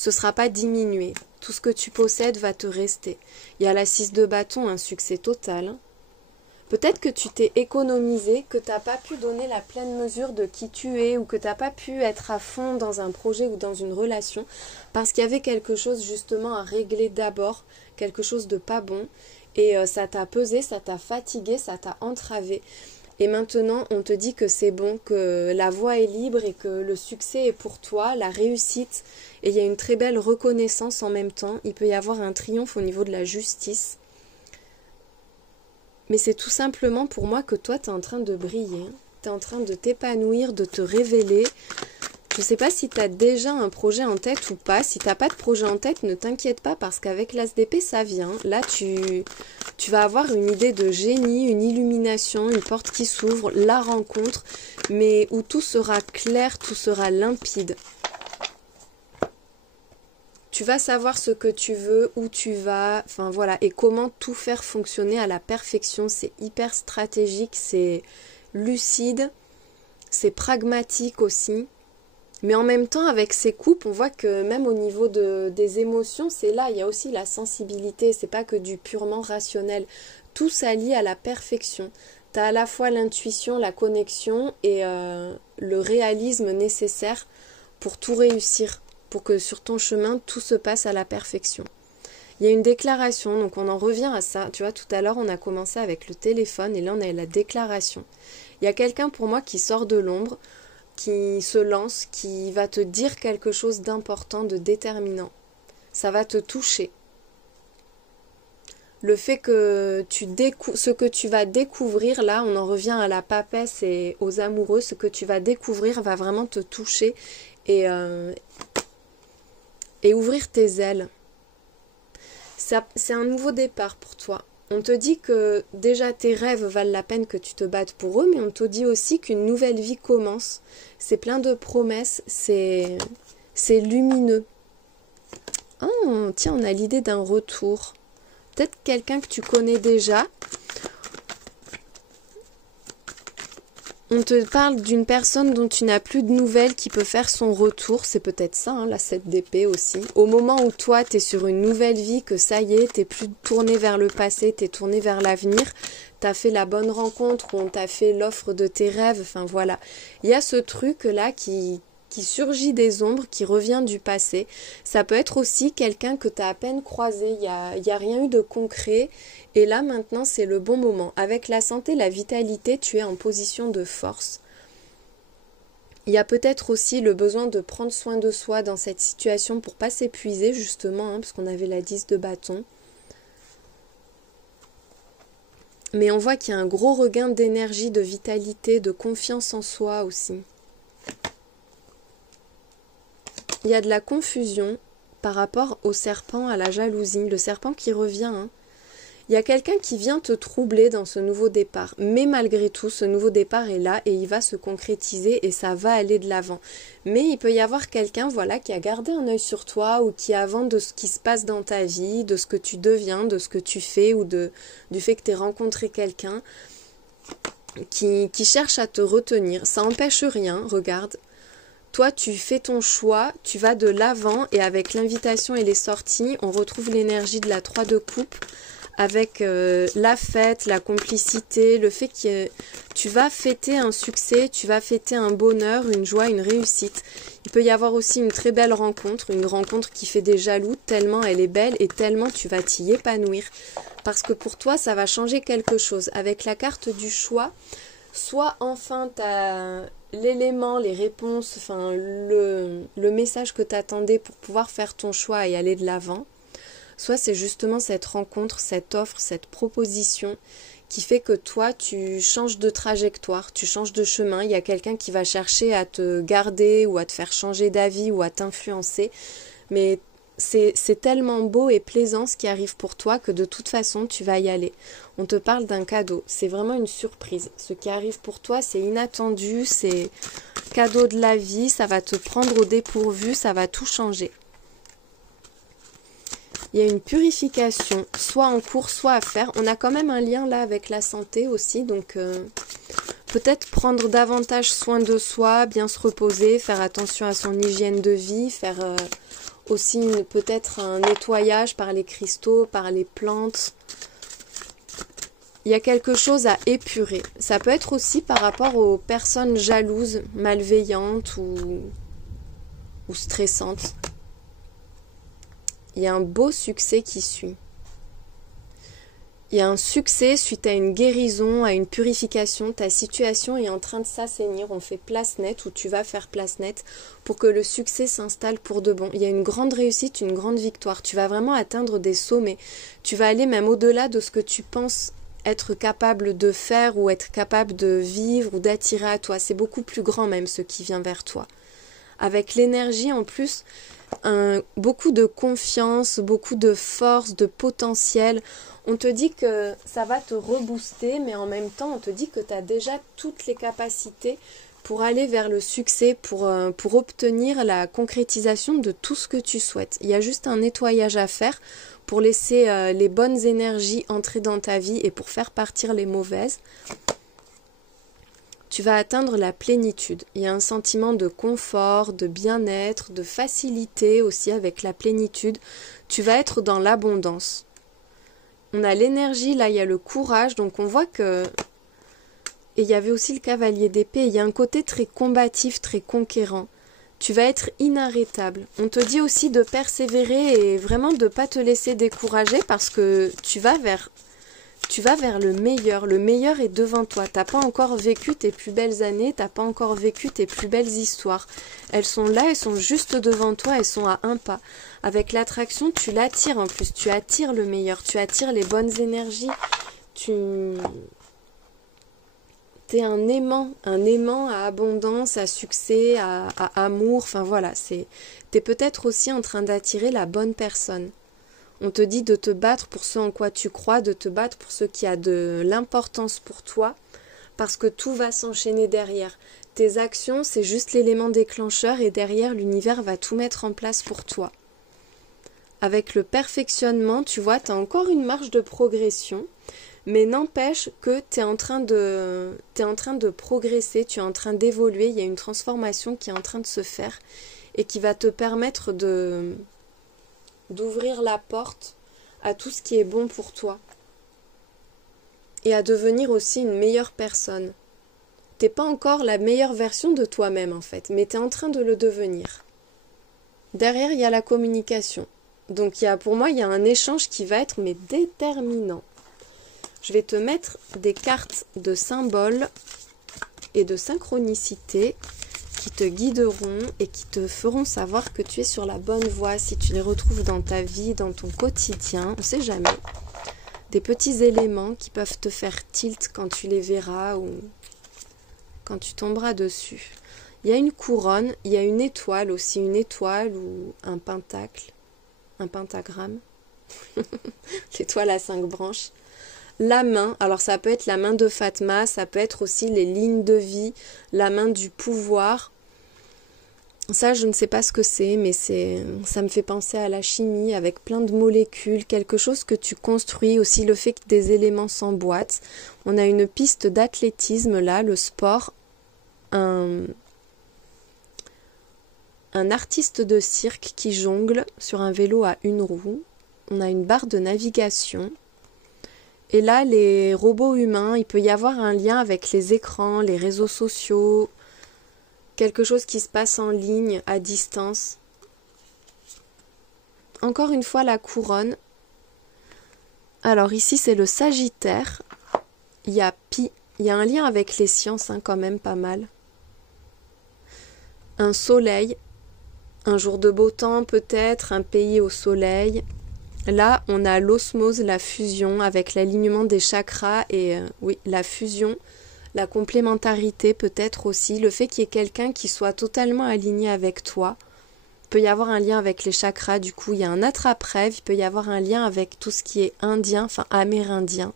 ne sera pas diminué. Tout ce que tu possèdes va te rester. Il y a la 6 de bâton, un succès total, hein. Peut-être que tu t'es économisé, que tu n'as pas pu donner la pleine mesure de qui tu es, ou que tu n'as pas pu être à fond dans un projet ou dans une relation, parce qu'il y avait quelque chose justement à régler d'abord, quelque chose de pas bon, et ça t'a pesé, ça t'a fatigué, ça t'a entravé. Et maintenant, on te dit que c'est bon, que la voie est libre et que le succès est pour toi, la réussite, et il y a une très belle reconnaissance en même temps. Il peut y avoir un triomphe au niveau de la justice. Mais c'est tout simplement pour moi que toi, tu es en train de briller, tu es en train de t'épanouir, de te révéler. Je ne sais pas si tu as déjà un projet en tête ou pas. Si tu n'as pas de projet en tête, ne t'inquiète pas parce qu'avec l'As d'épée, ça vient. Là, tu vas avoir une idée de génie, une illumination, une porte qui s'ouvre, la rencontre, mais où tout sera clair, tout sera limpide. Tu vas savoir ce que tu veux, où tu vas, enfin voilà, et comment tout faire fonctionner à la perfection. C'est hyper stratégique, c'est lucide, c'est pragmatique aussi. Mais en même temps, avec ces coupes, on voit que même au niveau des émotions, c'est là, il y a aussi la sensibilité, c'est pas que du purement rationnel. Tout s'allie à la perfection. Tu as à la fois l'intuition, la connexion et le réalisme nécessaire pour tout réussir, pour que sur ton chemin, tout se passe à la perfection. Il y a une déclaration, donc on en revient à ça. Tu vois, tout à l'heure, on a commencé avec le téléphone et là, on a la déclaration. Il y a quelqu'un pour moi qui sort de l'ombre, qui se lance, qui va te dire quelque chose d'important, de déterminant. Ça va te toucher. Le fait que ce que tu vas découvrir, là, on en revient à la papesse et aux amoureux, ce que tu vas découvrir va vraiment te toucher et ouvrir tes ailes. C'est un nouveau départ pour toi. On te dit que déjà tes rêves valent la peine que tu te battes pour eux, mais on te dit aussi qu'une nouvelle vie commence. C'est plein de promesses, c'est lumineux. Oh, tiens, on a l'idée d'un retour. Peut-être quelqu'un que tu connais déjà. On te parle d'une personne dont tu n'as plus de nouvelles qui peut faire son retour. C'est peut-être ça, hein, la 7 d'épée aussi. Au moment où toi, tu es sur une nouvelle vie, que ça y est, tu n'es plus tourné vers le passé, tu es tourné vers l'avenir. Tu as fait la bonne rencontre ou on t'a fait l'offre de tes rêves. Enfin voilà. Il y a ce truc-là qui surgit des ombres, qui revient du passé. Ça peut être aussi quelqu'un que tu as à peine croisé. Il y a rien eu de concret. Et là, maintenant, c'est le bon moment. Avec la santé, la vitalité, tu es en position de force. Il y a peut-être aussi le besoin de prendre soin de soi dans cette situation pour pas s'épuiser, justement, hein, parce qu'on avait la 10 de bâton. Mais on voit qu'il y a un gros regain d'énergie, de vitalité, de confiance en soi aussi. Il y a de la confusion par rapport au serpent, à la jalousie. Le serpent qui revient, hein. Il y a quelqu'un qui vient te troubler dans ce nouveau départ. Mais malgré tout, ce nouveau départ est là et il va se concrétiser et ça va aller de l'avant. Mais il peut y avoir quelqu'un, voilà, qui a gardé un œil sur toi ou qui avant de ce qui se passe dans ta vie, de ce que tu deviens, de ce que tu fais ou du fait que tu aies rencontré quelqu'un qui cherche à te retenir. Ça n'empêche rien, regarde. Toi, tu fais ton choix, tu vas de l'avant et avec l'invitation et les sorties, on retrouve l'énergie de la 3 de coupe avec la fête, la complicité, le fait que tu vas fêter un succès, tu vas fêter un bonheur, une joie, une réussite. Il peut y avoir aussi une très belle rencontre, une rencontre qui fait des jaloux tellement elle est belle et tellement tu vas t'y épanouir. Parce que pour toi, ça va changer quelque chose. Avec la carte du choix, soit enfin tu as l'élément, les réponses, enfin le message que tu attendais pour pouvoir faire ton choix et aller de l'avant. Soit c'est justement cette rencontre, cette offre, cette proposition qui fait que toi, tu changes de trajectoire, tu changes de chemin. Il y a quelqu'un qui va chercher à te garder ou à te faire changer d'avis ou à t'influencer. Mais c'est tellement beau et plaisant ce qui arrive pour toi que de toute façon, tu vas y aller. On te parle d'un cadeau. C'est vraiment une surprise. Ce qui arrive pour toi, c'est inattendu, c'est cadeau de la vie, ça va te prendre au dépourvu, ça va tout changer. Il y a une purification, soit en cours, soit à faire. On a quand même un lien là avec la santé aussi, donc peut-être prendre davantage soin de soi, bien se reposer, faire attention à son hygiène de vie, faire aussi peut-être un nettoyage par les cristaux, par les plantes. Il y a quelque chose à épurer. Ça peut être aussi par rapport aux personnes jalouses, malveillantes ou stressantes. Il y a un beau succès qui suit. Il y a un succès suite à une guérison, à une purification. Ta situation est en train de s'assainir. On fait place nette ou tu vas faire place nette pour que le succès s'installe pour de bon. Il y a une grande réussite, une grande victoire. Tu vas vraiment atteindre des sommets. Tu vas aller même au-delà de ce que tu penses être capable de faire ou être capable de vivre ou d'attirer à toi. C'est beaucoup plus grand même ce qui vient vers toi. Avec l'énergie en plus, beaucoup de confiance, beaucoup de force, de potentiel. On te dit que ça va te rebooster, mais en même temps, on te dit que tu as déjà toutes les capacités pour aller vers le succès, pour obtenir la concrétisation de tout ce que tu souhaites. Il y a juste un nettoyage à faire pour laisser les bonnes énergies entrer dans ta vie et pour faire partir les mauvaises. Tu vas atteindre la plénitude. Il y a un sentiment de confort, de bien-être, de facilité aussi avec la plénitude. Tu vas être dans l'abondance. On a l'énergie, là il y a le courage, donc on voit que... Et il y avait aussi le cavalier d'épée, il y a un côté très combatif, très conquérant. Tu vas être inarrêtable. On te dit aussi de persévérer et vraiment de ne pas te laisser décourager parce que tu vas vers le meilleur. Le meilleur est devant toi. T'as pas encore vécu tes plus belles années, t'as pas encore vécu tes plus belles histoires. Elles sont là, elles sont juste devant toi, elles sont à un pas. Avec l'attraction, tu l'attires en plus. Tu attires le meilleur, tu attires les bonnes énergies. T'es un aimant à abondance, à succès, à amour. Enfin voilà, t'es peut-être aussi en train d'attirer la bonne personne. On te dit de te battre pour ce en quoi tu crois, de te battre pour ce qui a de l'importance pour toi, parce que tout va s'enchaîner derrière. Tes actions, c'est juste l'élément déclencheur et derrière, l'univers va tout mettre en place pour toi. Avec le perfectionnement, tu vois, tu as encore une marge de progression, mais n'empêche que tu es en train de progresser, tu es en train d'évoluer, il y a une transformation qui est en train de se faire et qui va te permettre d'ouvrir la porte à tout ce qui est bon pour toi et à devenir aussi une meilleure personne. T'es pas encore la meilleure version de toi-même en fait, mais t'es en train de le devenir. Derrière, il y a la communication. Donc pour moi, il y a un échange qui va être mais déterminant. Je vais te mettre des cartes de symboles et de synchronicité qui te guideront et qui te feront savoir que tu es sur la bonne voie si tu les retrouves dans ta vie, dans ton quotidien, on ne sait jamais. Des petits éléments qui peuvent te faire tilt quand tu les verras ou quand tu tomberas dessus. Il y a une couronne, il y a une étoile aussi, une étoile ou un pentacle, un pentagramme, l'étoile à 5 branches. La main, alors ça peut être la main de Fatma, ça peut être aussi les lignes de vie, la main du pouvoir. Ça, je ne sais pas ce que c'est, mais ça me fait penser à la chimie avec plein de molécules, quelque chose que tu construis, aussi le fait que des éléments s'emboîtent. On a une piste d'athlétisme là, le sport, un un artiste de cirque qui jongle sur un vélo à une roue. On a une barre de navigation. Et là, les robots humains, il peut y avoir un lien avec les écrans, les réseaux sociaux, quelque chose qui se passe en ligne, à distance. Encore une fois, la couronne. Alors ici, c'est le Sagittaire. Il y a Pi. Il y a un lien avec les sciences, hein, quand même pas mal. Un soleil. Un jour de beau temps peut-être, un pays au soleil. Là, on a l'osmose, la fusion avec l'alignement des chakras et oui, la fusion, la complémentarité peut-être aussi, le fait qu'il y ait quelqu'un qui soit totalement aligné avec toi. Il peut y avoir un lien avec les chakras, du coup, il y a un attrape-rêve, il peut y avoir un lien avec tout ce qui est indien, enfin amérindien.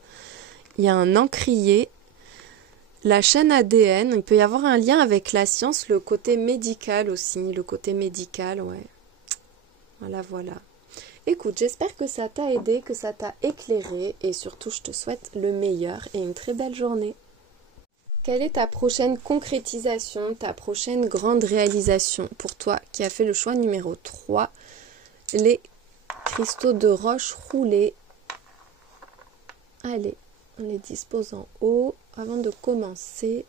Il y a un encrier, la chaîne ADN, il peut y avoir un lien avec la science, le côté médical aussi, le côté médical, ouais. Voilà, voilà. Écoute, j'espère que ça t'a aidé, que ça t'a éclairé et surtout je te souhaite le meilleur et une très belle journée. Quelle est ta prochaine concrétisation, ta prochaine grande réalisation pour toi qui as fait le choix numéro 3, les cristaux de roche roulés. Allez, on les dispose en haut avant de commencer.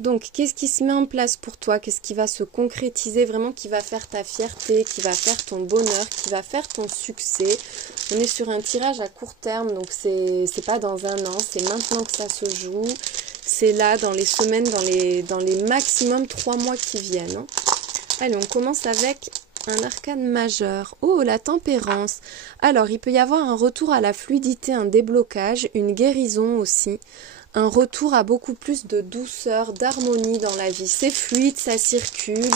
Donc, qu'est-ce qui se met en place pour toi? Qu'est-ce qui va se concrétiser vraiment, qui va faire ta fierté, qui va faire ton bonheur, qui va faire ton succès? On est sur un tirage à court terme, donc c'est pas dans un an, c'est maintenant que ça se joue. C'est là, dans les semaines, dans les maximum 3 mois qui viennent. Hein. Allez, on commence avec un arcane majeur. Oh, la tempérance. Alors, il peut y avoir un retour à la fluidité, un déblocage, une guérison aussi. Un retour à beaucoup plus de douceur, d'harmonie dans la vie. C'est fluide, ça circule.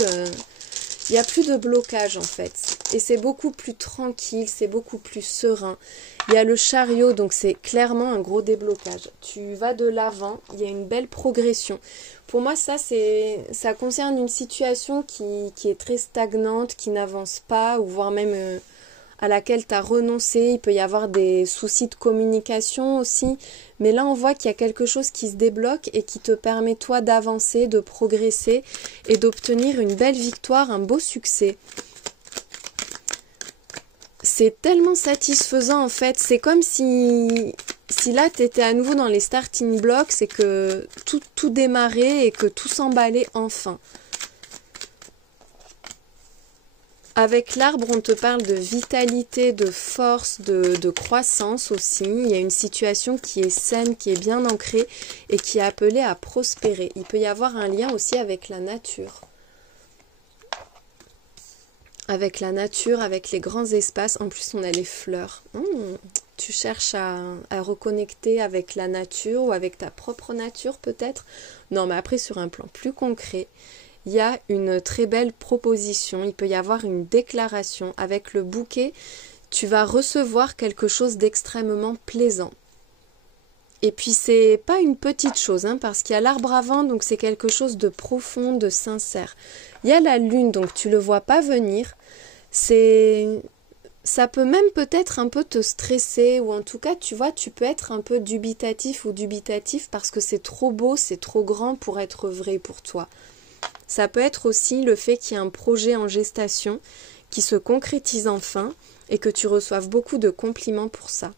Il n'y a plus de blocage en fait. Et c'est beaucoup plus tranquille, c'est beaucoup plus serein. Il y a le chariot, donc c'est clairement un gros déblocage. Tu vas de l'avant, il y a une belle progression. Pour moi, ça concerne une situation qui est très stagnante, qui n'avance pas, ou voire même à laquelle tu as renoncé. Il peut y avoir des soucis de communication aussi. Mais là, on voit qu'il y a quelque chose qui se débloque et qui te permet, toi, d'avancer, de progresser et d'obtenir une belle victoire, un beau succès. C'est tellement satisfaisant, en fait. C'est comme si là, tu étais à nouveau dans les starting blocks et que tout démarrait et que tout s'emballait enfin. Avec l'arbre, on te parle de vitalité, de force, de croissance aussi. Il y a une situation qui est saine, qui est bien ancrée et qui est appelée à prospérer. Il peut y avoir un lien aussi avec la nature. Avec la nature, avec les grands espaces. En plus, on a les fleurs. Tu cherches à reconnecter avec la nature ou avec ta propre nature peut-être. Non, mais après, sur un plan plus concret, il y a une très belle proposition, il peut y avoir une déclaration. Avec le bouquet, tu vas recevoir quelque chose d'extrêmement plaisant. Et puis c'est pas une petite chose, hein, parce qu'il y a l'arbre à vent, donc c'est quelque chose de profond, de sincère. Il y a la lune, donc tu le vois pas venir. Ça peut même peut-être un peu te stresser, ou en tout cas, tu vois, tu peux être un peu dubitatif ou dubitatif parce que c'est trop beau, c'est trop grand pour être vrai pour toi. Ça peut être aussi le fait qu'il y ait un projet en gestation qui se concrétise enfin et que tu reçoives beaucoup de compliments pour ça.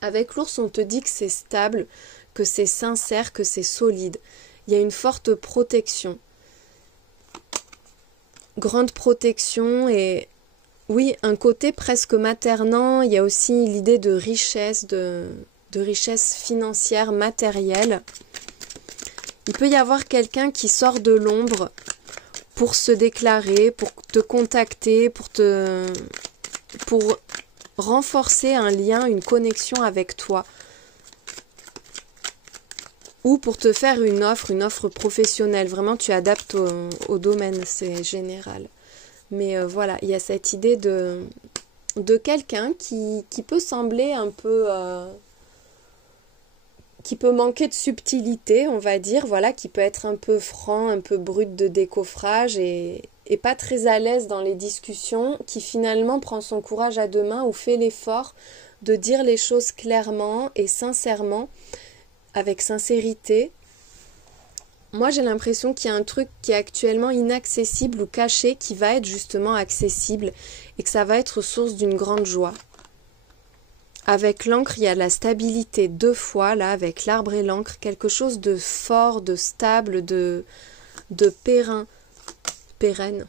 Avec l'ours, on te dit que c'est stable, que c'est sincère, que c'est solide. Il y a une forte protection. Grande protection et oui, un côté presque maternant. Il y a aussi l'idée de richesse, de richesse financière, matérielle. Il peut y avoir quelqu'un qui sort de l'ombre pour se déclarer, pour te contacter, pour renforcer un lien, une connexion avec toi. Ou pour te faire une offre professionnelle. Vraiment, tu adaptes au domaine, c'est général. Mais voilà, il y a cette idée de quelqu'un qui peut sembler un peu... qui peut manquer de subtilité, on va dire, voilà, qui peut être un peu franc, un peu brut de décoffrage et pas très à l'aise dans les discussions, qui finalement prend son courage à deux mains ou fait l'effort de dire les choses clairement et sincèrement, avec sincérité. Moi, j'ai l'impression qu'il y a un truc qui est actuellement inaccessible ou caché qui va être justement accessible et que ça va être source d'une grande joie. Avec l'encre, il y a la stabilité 2 fois, là, avec l'arbre et l'encre, quelque chose de fort, de stable, de pérenne.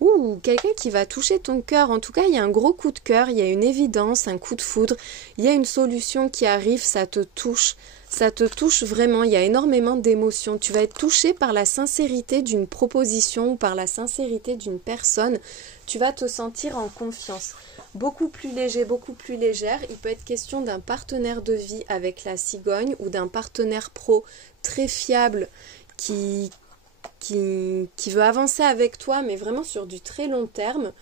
Ouh, quelqu'un qui va toucher ton cœur. En tout cas, il y a un gros coup de cœur, il y a une évidence, un coup de foudre, il y a une solution qui arrive, ça te touche. Ça te touche vraiment, il y a énormément d'émotions. Tu vas être touché par la sincérité d'une proposition ou par la sincérité d'une personne. Tu vas te sentir en confiance. Beaucoup plus léger, beaucoup plus légère. Il peut être question d'un partenaire de vie avec la cigogne ou d'un partenaire pro très fiable qui veut avancer avec toi, mais vraiment sur du très long terme.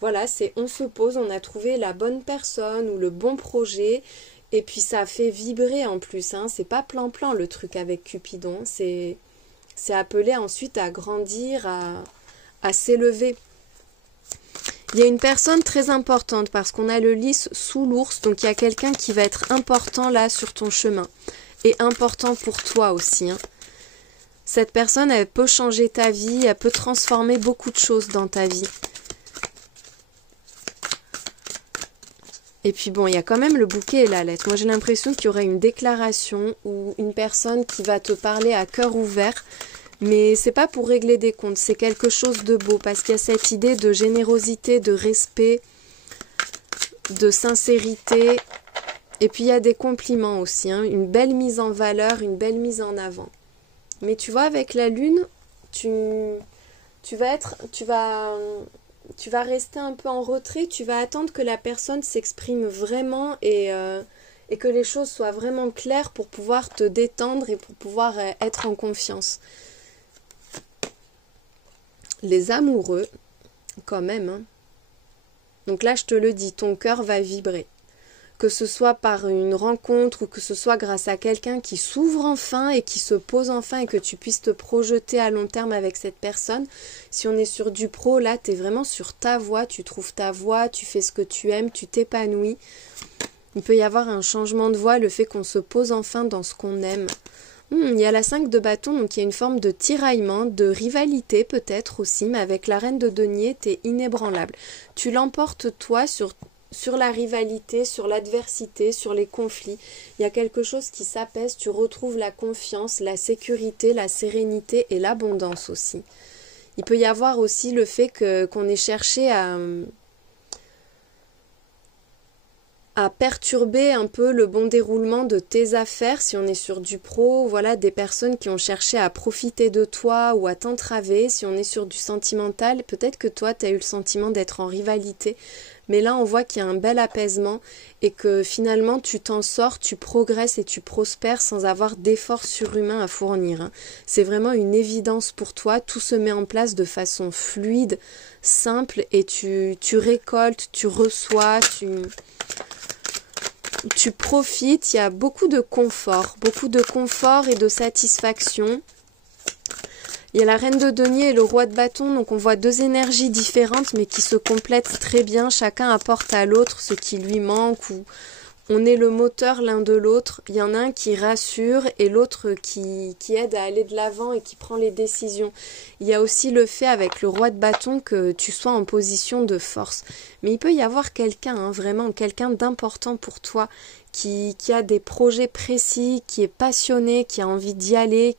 Voilà, c'est on se pose, on a trouvé la bonne personne ou le bon projet. Et puis ça fait vibrer en plus, hein. C'est pas plan-plan le truc avec Cupidon, c'est appelé ensuite à grandir, à s'élever. Il y a une personne très importante parce qu'on a le lys sous l'ours, donc il y a quelqu'un qui va être important là sur ton chemin et important pour toi aussi, hein. Cette personne, elle peut changer ta vie, elle peut transformer beaucoup de choses dans ta vie. Et puis bon, il y a quand même le bouquet et la lettre. Moi, j'ai l'impression qu'il y aurait une déclaration ou une personne qui va te parler à cœur ouvert. Mais c'est pas pour régler des comptes, c'est quelque chose de beau. Parce qu'il y a cette idée de générosité, de respect, de sincérité. Et puis il y a des compliments aussi, hein. Une belle mise en valeur, une belle mise en avant. Mais tu vois, avec la lune, tu vas rester un peu en retrait, tu vas attendre que la personne s'exprime vraiment et que les choses soient vraiment claires pour pouvoir te détendre et pour pouvoir être en confiance. Les amoureux, quand même, hein. Donc là, je te le dis, ton cœur va vibrer. Que ce soit par une rencontre ou que ce soit grâce à quelqu'un qui s'ouvre enfin et qui se pose enfin et que tu puisses te projeter à long terme avec cette personne. Si on est sur du pro, là, tu es vraiment sur ta voie, tu trouves ta voie, tu fais ce que tu aimes, tu t'épanouis. Il peut y avoir un changement de voie, le fait qu'on se pose enfin dans ce qu'on aime. Il y a la 5 de bâton, donc il y a une forme de tiraillement, de rivalité peut-être aussi, mais avec la reine de denier, tu es inébranlable. Tu l'emportes toi sur la rivalité, sur l'adversité, sur les conflits. Il y a quelque chose qui s'apaise, tu retrouves la confiance, la sécurité, la sérénité et l'abondance aussi. Il peut y avoir aussi le fait qu'on ait cherché à perturber un peu le bon déroulement de tes affaires, si on est sur du pro, voilà, des personnes qui ont cherché à profiter de toi ou à t'entraver. Si on est sur du sentimental, peut-être que toi, tu as eu le sentiment d'être en rivalité, mais là, on voit qu'il y a un bel apaisement et que finalement, tu t'en sors, tu progresses et tu prospères sans avoir d'efforts surhumains à fournir, hein. C'est vraiment une évidence pour toi, tout se met en place de façon fluide, simple, et tu récoltes, tu reçois, tu profites, il y a beaucoup de confort et de satisfaction. Il y a la reine de denier et le roi de bâton, donc on voit deux énergies différentes mais qui se complètent très bien. Chacun apporte à l'autre ce qui lui manque ou on est le moteur l'un de l'autre. Il y en a un qui rassure et l'autre qui aide à aller de l'avant et qui prend les décisions. Il y a aussi le fait avec le roi de bâton que tu sois en position de force. Mais il peut y avoir quelqu'un, hein, vraiment quelqu'un d'important pour toi qui a des projets précis, qui est passionné, qui a envie d'y aller,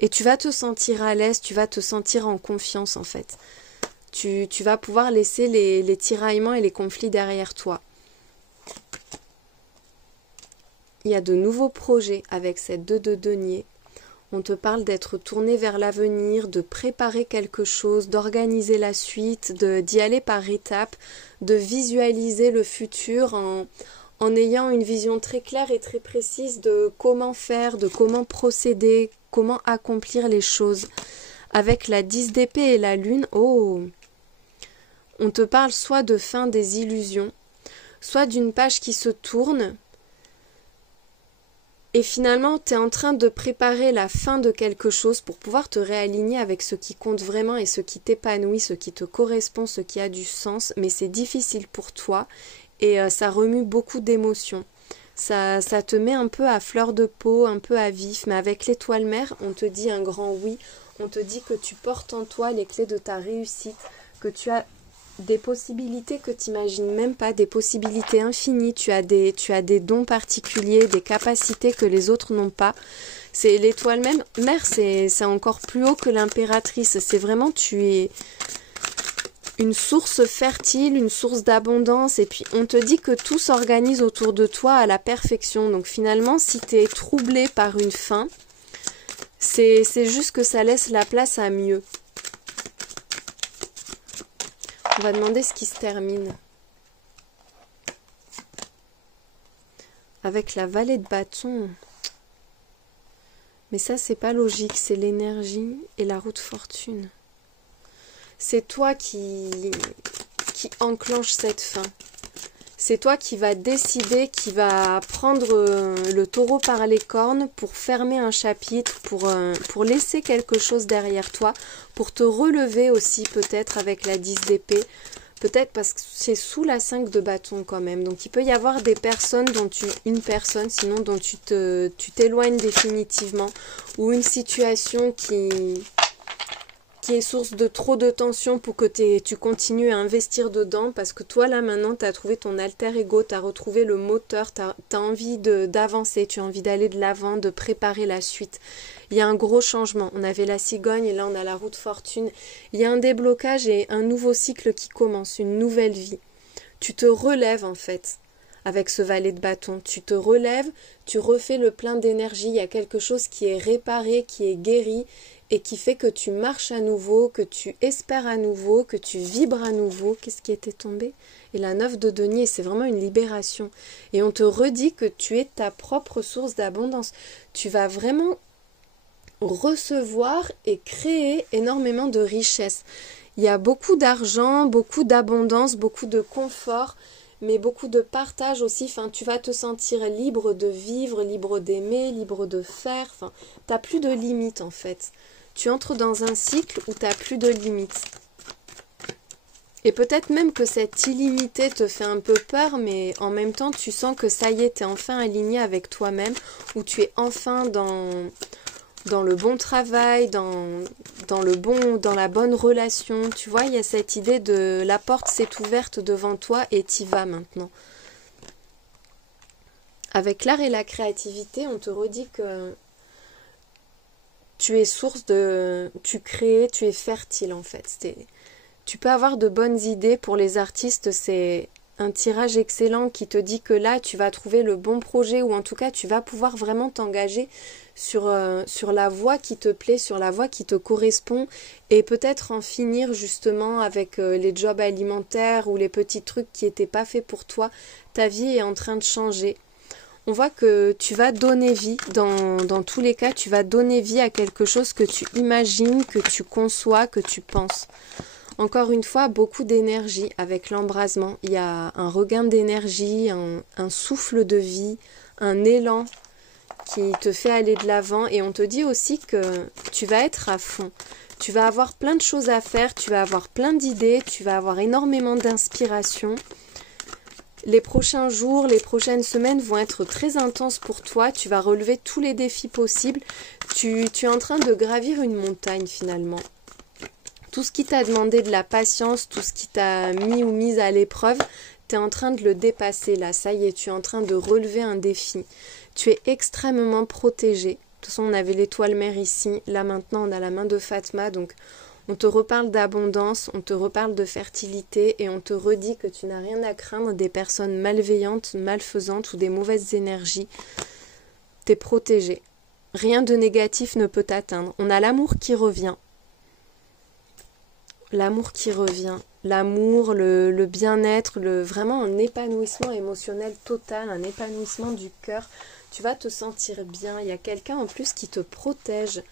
et tu vas te sentir à l'aise, tu vas te sentir en confiance en fait. Tu vas pouvoir laisser les tiraillements et les conflits derrière toi. Il y a de nouveaux projets avec cette 2 de denier. On te parle d'être tourné vers l'avenir, de préparer quelque chose, d'organiser la suite, d'y aller par étapes, de visualiser le futur en ayant une vision très claire et très précise de comment faire, de comment procéder, comment accomplir les choses. Avec la 10 d'épée et la lune, on te parle soit de fin des illusions, soit d'une page qui se tourne, et finalement, tu es en train de préparer la fin de quelque chose pour pouvoir te réaligner avec ce qui compte vraiment et ce qui t'épanouit, ce qui te correspond, ce qui a du sens. Mais c'est difficile pour toi et ça remue beaucoup d'émotions. ça te met un peu à fleur de peau, un peu à vif. Mais avec l'étoile mère, on te dit un grand oui. On te dit que tu portes en toi les clés de ta réussite, que tu as des possibilités que tu n'imagines même pas, des possibilités infinies. Tu as des dons particuliers, des capacités que les autres n'ont pas. C'est l'étoile mère, c'est encore plus haut que l'impératrice. C'est vraiment, tu es une source fertile, une source d'abondance, et puis on te dit que tout s'organise autour de toi à la perfection. Donc finalement, si tu es troublé par une fin, c'est juste que ça laisse la place à mieux. On va demander ce qui se termine. Avec la vallée de bâton. Mais ça, c'est pas logique, c'est l'énergie et la roue de fortune. C'est toi qui enclenche cette fin. C'est toi qui va décider, qui va prendre le taureau par les cornes pour fermer un chapitre, pour laisser quelque chose derrière toi, pour te relever aussi peut-être avec la 10 d'épée. Peut-être parce que c'est sous la 5 de bâton quand même. Donc il peut y avoir des personnes une personne sinon dont tu t'éloignes définitivement, ou une situation qui est source de trop de tension pour que tu continues à investir dedans, parce que toi là maintenant tu as trouvé ton alter ego, tu as retrouvé le moteur, tu as envie d'avancer, tu as envie d'aller de l'avant, de préparer la suite. Il y a un gros changement, on avait la cigogne et là on a la roue de fortune, il y a un déblocage et un nouveau cycle qui commence, une nouvelle vie. Tu te relèves en fait avec ce valet de bâton, tu te relèves, tu refais le plein d'énergie, il y a quelque chose qui est réparé, qui est guéri, et qui fait que tu marches à nouveau, que tu espères à nouveau, que tu vibres à nouveau. Qu'est-ce qui était tombé? Et la 9 de denier, c'est vraiment une libération. Et on te redit que tu es ta propre source d'abondance. Tu vas vraiment recevoir et créer énormément de richesse. Il y a beaucoup d'argent, beaucoup d'abondance, beaucoup de confort, mais beaucoup de partage aussi. Enfin, tu vas te sentir libre de vivre, libre d'aimer, libre de faire. Enfin, tu n'as plus de limites en fait. Tu entres dans un cycle où tu n'as plus de limites. Et peut-être même que cette illimité te fait un peu peur, mais en même temps, tu sens que ça y est, tu es enfin aligné avec toi-même, où tu es enfin dans le bon travail, dans la bonne relation. Tu vois, il y a cette idée de la porte s'est ouverte devant toi et t'y vas maintenant. Avec l'art et la créativité, on te redit que tu es source de... Tu crées, tu es fertile en fait. Tu peux avoir de bonnes idées. Pour les artistes, c'est un tirage excellent qui te dit que là, tu vas trouver le bon projet, ou en tout cas, tu vas pouvoir vraiment t'engager sur la voie qui te plaît, sur la voie qui te correspond, et peut-être en finir justement avec les jobs alimentaires ou les petits trucs qui n'étaient pas faits pour toi. Ta vie est en train de changer. On voit que tu vas donner vie, dans tous les cas, tu vas donner vie à quelque chose que tu imagines, que tu conçois, que tu penses. Encore une fois, beaucoup d'énergie avec l'embrasement. Il y a un regain d'énergie, un souffle de vie, un élan qui te fait aller de l'avant. Et on te dit aussi que tu vas être à fond. Tu vas avoir plein de choses à faire, tu vas avoir plein d'idées, tu vas avoir énormément d'inspiration. Les prochains jours, les prochaines semaines vont être très intenses pour toi. Tu vas relever tous les défis possibles. Tu es en train de gravir une montagne finalement. Tout ce qui t'a demandé de la patience, tout ce qui t'a mis ou mise à l'épreuve, tu es en train de le dépasser là. Ça y est, tu es en train de relever un défi. Tu es extrêmement protégé. De toute façon, on avait l'étoile mère ici. Là maintenant, on a la main de Fatma. Donc, on te reparle d'abondance, on te reparle de fertilité et on te redit que tu n'as rien à craindre des personnes malveillantes, malfaisantes ou des mauvaises énergies. Tu es protégé. Rien de négatif ne peut t'atteindre. On a l'amour qui revient. L'amour qui revient. L'amour, le bien-être, vraiment un épanouissement émotionnel total, un épanouissement du cœur. Tu vas te sentir bien. Il y a quelqu'un en plus qui te protège.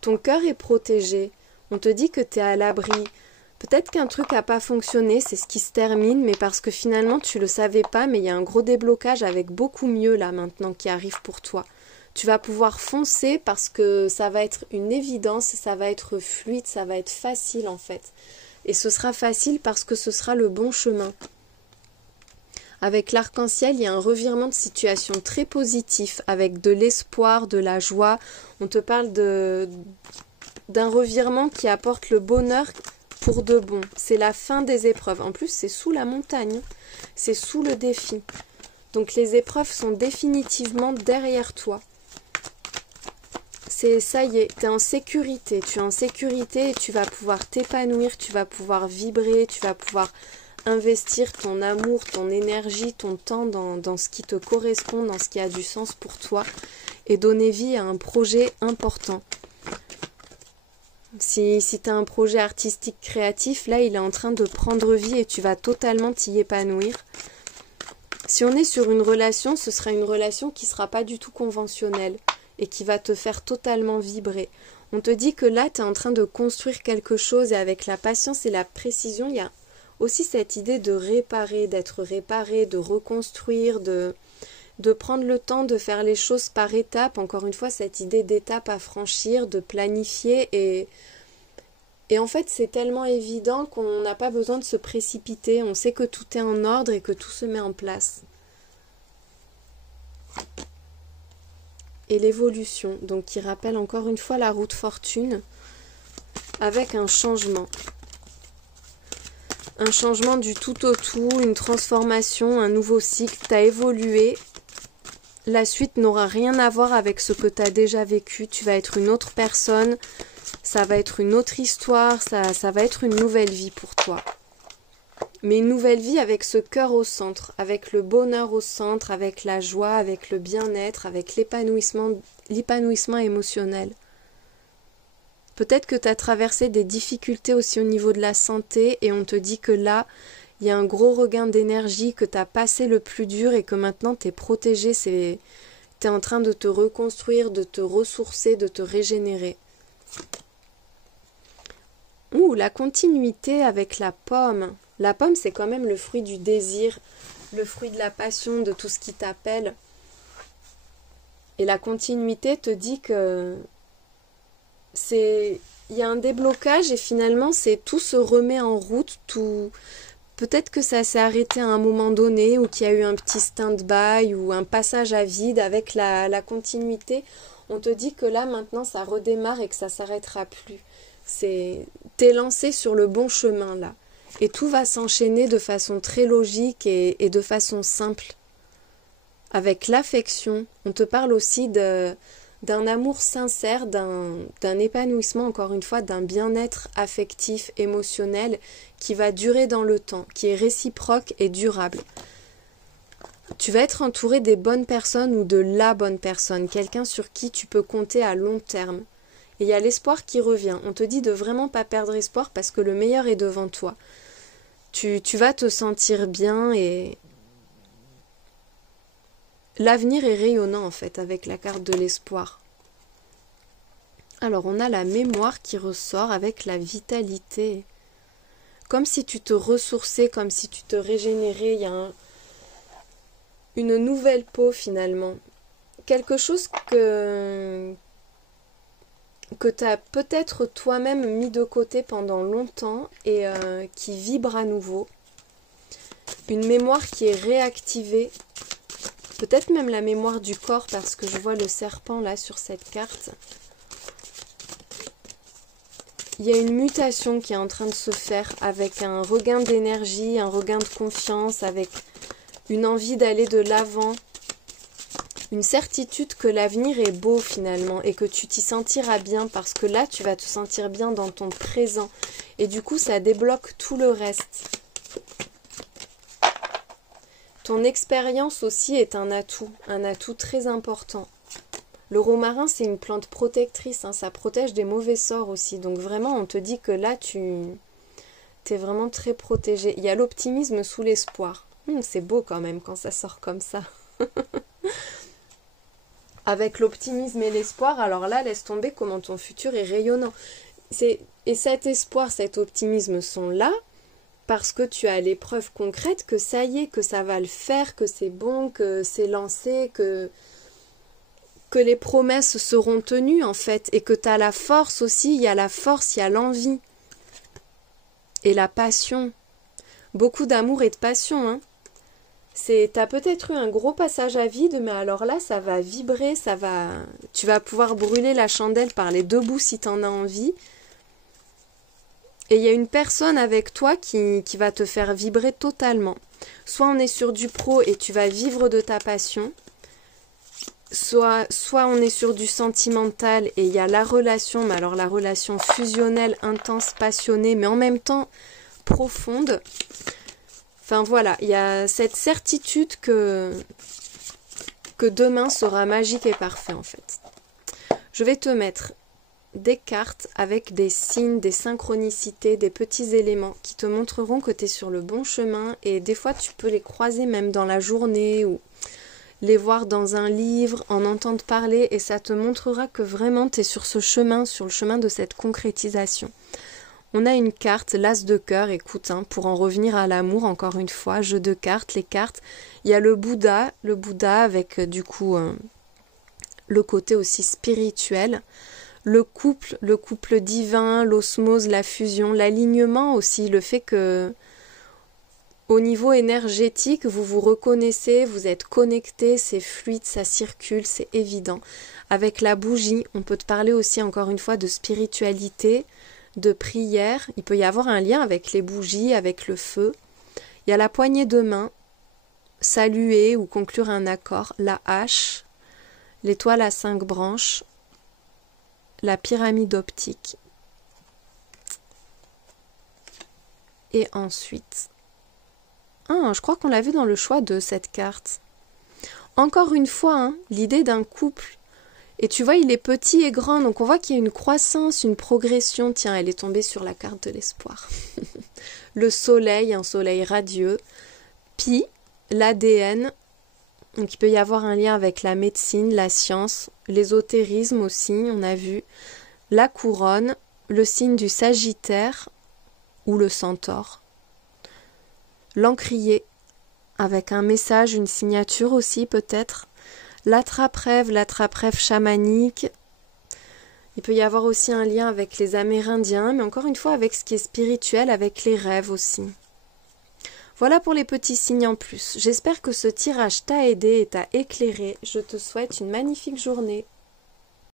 Ton cœur est protégé. On te dit que tu es à l'abri. Peut-être qu'un truc n'a pas fonctionné, c'est ce qui se termine, mais parce que finalement tu le savais pas, mais il y a un gros déblocage avec beaucoup mieux là maintenant qui arrive pour toi. Tu vas pouvoir foncer parce que ça va être une évidence, ça va être fluide, ça va être facile en fait. Et ce sera facile parce que ce sera le bon chemin. Avec l'arc-en-ciel, il y a un revirement de situation très positif, avec de l'espoir, de la joie. On te parle d'un revirement qui apporte le bonheur pour de bon. C'est la fin des épreuves. En plus, c'est sous la montagne. C'est sous le défi. Donc les épreuves sont définitivement derrière toi. Ça y est, tu es en sécurité. Tu es en sécurité et tu vas pouvoir t'épanouir, tu vas pouvoir vibrer, tu vas pouvoir investir ton amour, ton énergie, ton temps dans ce qui te correspond, dans ce qui a du sens pour toi et donner vie à un projet important. Si tu as un projet artistique créatif, là il est en train de prendre vie et tu vas totalement t'y épanouir. Si on est sur une relation, ce sera une relation qui ne sera pas du tout conventionnelle et qui va te faire totalement vibrer. On te dit que là tu es en train de construire quelque chose et avec la patience et la précision, il y a aussi cette idée de réparer, d'être réparé, de reconstruire, de prendre le temps de faire les choses par étapes. Encore une fois, cette idée d'étape à franchir, de planifier. Et en fait, c'est tellement évident qu'on n'a pas besoin de se précipiter. On sait que tout est en ordre et que tout se met en place. Et l'évolution, donc qui rappelle encore une fois la roue de fortune, avec un changement. Un changement du tout au tout, une transformation, un nouveau cycle. Tu as évolué. La suite n'aura rien à voir avec ce que tu as déjà vécu. Tu vas être une autre personne. Ça va être une autre histoire. Ça va être une nouvelle vie pour toi. Mais une nouvelle vie avec ce cœur au centre, avec le bonheur au centre, avec la joie, avec le bien-être, avec l'épanouissement émotionnel. Peut-être que tu as traversé des difficultés aussi au niveau de la santé et on te dit que là, il y a un gros regain d'énergie, que tu as passé le plus dur et que maintenant tu es protégé, tu es en train de te reconstruire, de te ressourcer, de te régénérer. Ouh, la continuité avec la pomme. La pomme, c'est quand même le fruit du désir, le fruit de la passion, de tout ce qui t'appelle. Et la continuité te dit que il y a un déblocage et finalement tout se remet en route, peut-être que ça s'est arrêté à un moment donné ou qu'il y a eu un petit stand-by ou un passage à vide avec la continuité. On te dit que là maintenant ça redémarre et que ça s'arrêtera plus. T'es lancé sur le bon chemin là et tout va s'enchaîner de façon très logique et de façon simple. Avec l'affection, on te parle aussi d'un amour sincère, d'un épanouissement, encore une fois, d'un bien-être affectif, émotionnel, qui va durer dans le temps, qui est réciproque et durable. Tu vas être entouré des bonnes personnes ou de la bonne personne, quelqu'un sur qui tu peux compter à long terme. Et il y a l'espoir qui revient. On te dit de vraiment pas perdre espoir parce que le meilleur est devant toi. Tu vas te sentir bien et l'avenir est rayonnant en fait avec la carte de l'espoir. Alors on a la mémoire qui ressort avec la vitalité. Comme si tu te ressourçais, comme si tu te régénérais. Il y a une nouvelle peau finalement. Quelque chose que tu as peut-être toi-même mis de côté pendant longtemps et qui vibre à nouveau. Une mémoire qui est réactivée. Peut-être même la mémoire du corps parce que je vois le serpent là sur cette carte. Il y a une mutation qui est en train de se faire avec un regain d'énergie, un regain de confiance, avec une envie d'aller de l'avant. Une certitude que l'avenir est beau finalement et que tu t'y sentiras bien parce que là tu vas te sentir bien dans ton présent et du coup ça débloque tout le reste. Ton expérience aussi est un atout très important. Le romarin c'est une plante protectrice, ça protège des mauvais sorts aussi, donc vraiment on te dit que là tu es vraiment très protégé. Il y a l'optimisme sous l'espoir. C'est beau quand même quand ça sort comme ça. Avec l'optimisme et l'espoir, alors là, laisse tomber comment ton futur est rayonnant. Et cet espoir, cet optimisme sont là parce que tu as les preuves concrètes que ça y est, que ça va le faire, que c'est bon, que c'est lancé, que les promesses seront tenues en fait, et que tu as la force aussi, il y a la force, il y a l'envie. Et la passion. Beaucoup d'amour et de passion, hein. T'as peut-être eu un gros passage à vide, mais alors là, ça va vibrer, tu vas pouvoir brûler la chandelle par les deux bouts si t'en as envie. Et il y a une personne avec toi qui va te faire vibrer totalement. Soit on est sur du pro et tu vas vivre de ta passion, soit on est sur du sentimental et il y a la relation, mais alors la relation fusionnelle, intense, passionnée, mais en même temps profonde. Enfin voilà, il y a cette certitude que demain sera magique et parfait en fait. Je vais te mettre des cartes avec des signes, des synchronicités, des petits éléments qui te montreront que tu es sur le bon chemin et des fois tu peux les croiser même dans la journée ou les voir dans un livre, en entendre parler et ça te montrera que vraiment tu es sur ce chemin, sur le chemin de cette concrétisation. On a une carte, l'as de cœur, écoute, pour en revenir à l'amour, encore une fois, jeu de cartes, les cartes. Il y a le Bouddha avec du coup le côté aussi spirituel, le couple divin, l'osmose, la fusion, l'alignement aussi, le fait que au niveau énergétique, vous vous reconnaissez, vous êtes connectés, c'est fluide, ça circule, c'est évident. Avec la bougie, on peut te parler aussi encore une fois de spiritualité, de prière, il peut y avoir un lien avec les bougies, avec le feu. Il y a la poignée de main, saluer ou conclure un accord, la hache, l'étoile à 5 branches, la pyramide optique. Et ensuite, je crois qu'on l'a vu dans le choix de cette carte. Encore une fois, l'idée d'un couple. Et tu vois, il est petit et grand, donc on voit qu'il y a une croissance, une progression. Tiens, elle est tombée sur la carte de l'espoir. Le soleil, un soleil radieux. Pi, l'ADN. Donc il peut y avoir un lien avec la médecine, la science, l'ésotérisme aussi, on a vu. La couronne, le signe du Sagittaire ou le centaure. L'encrier, avec un message, une signature aussi peut-être. L'attrape-rêve chamanique. Il peut y avoir aussi un lien avec les Amérindiens, mais encore une fois avec ce qui est spirituel, avec les rêves aussi. Voilà pour les petits signes en plus. J'espère que ce tirage t'a aidé et t'a éclairé. Je te souhaite une magnifique journée.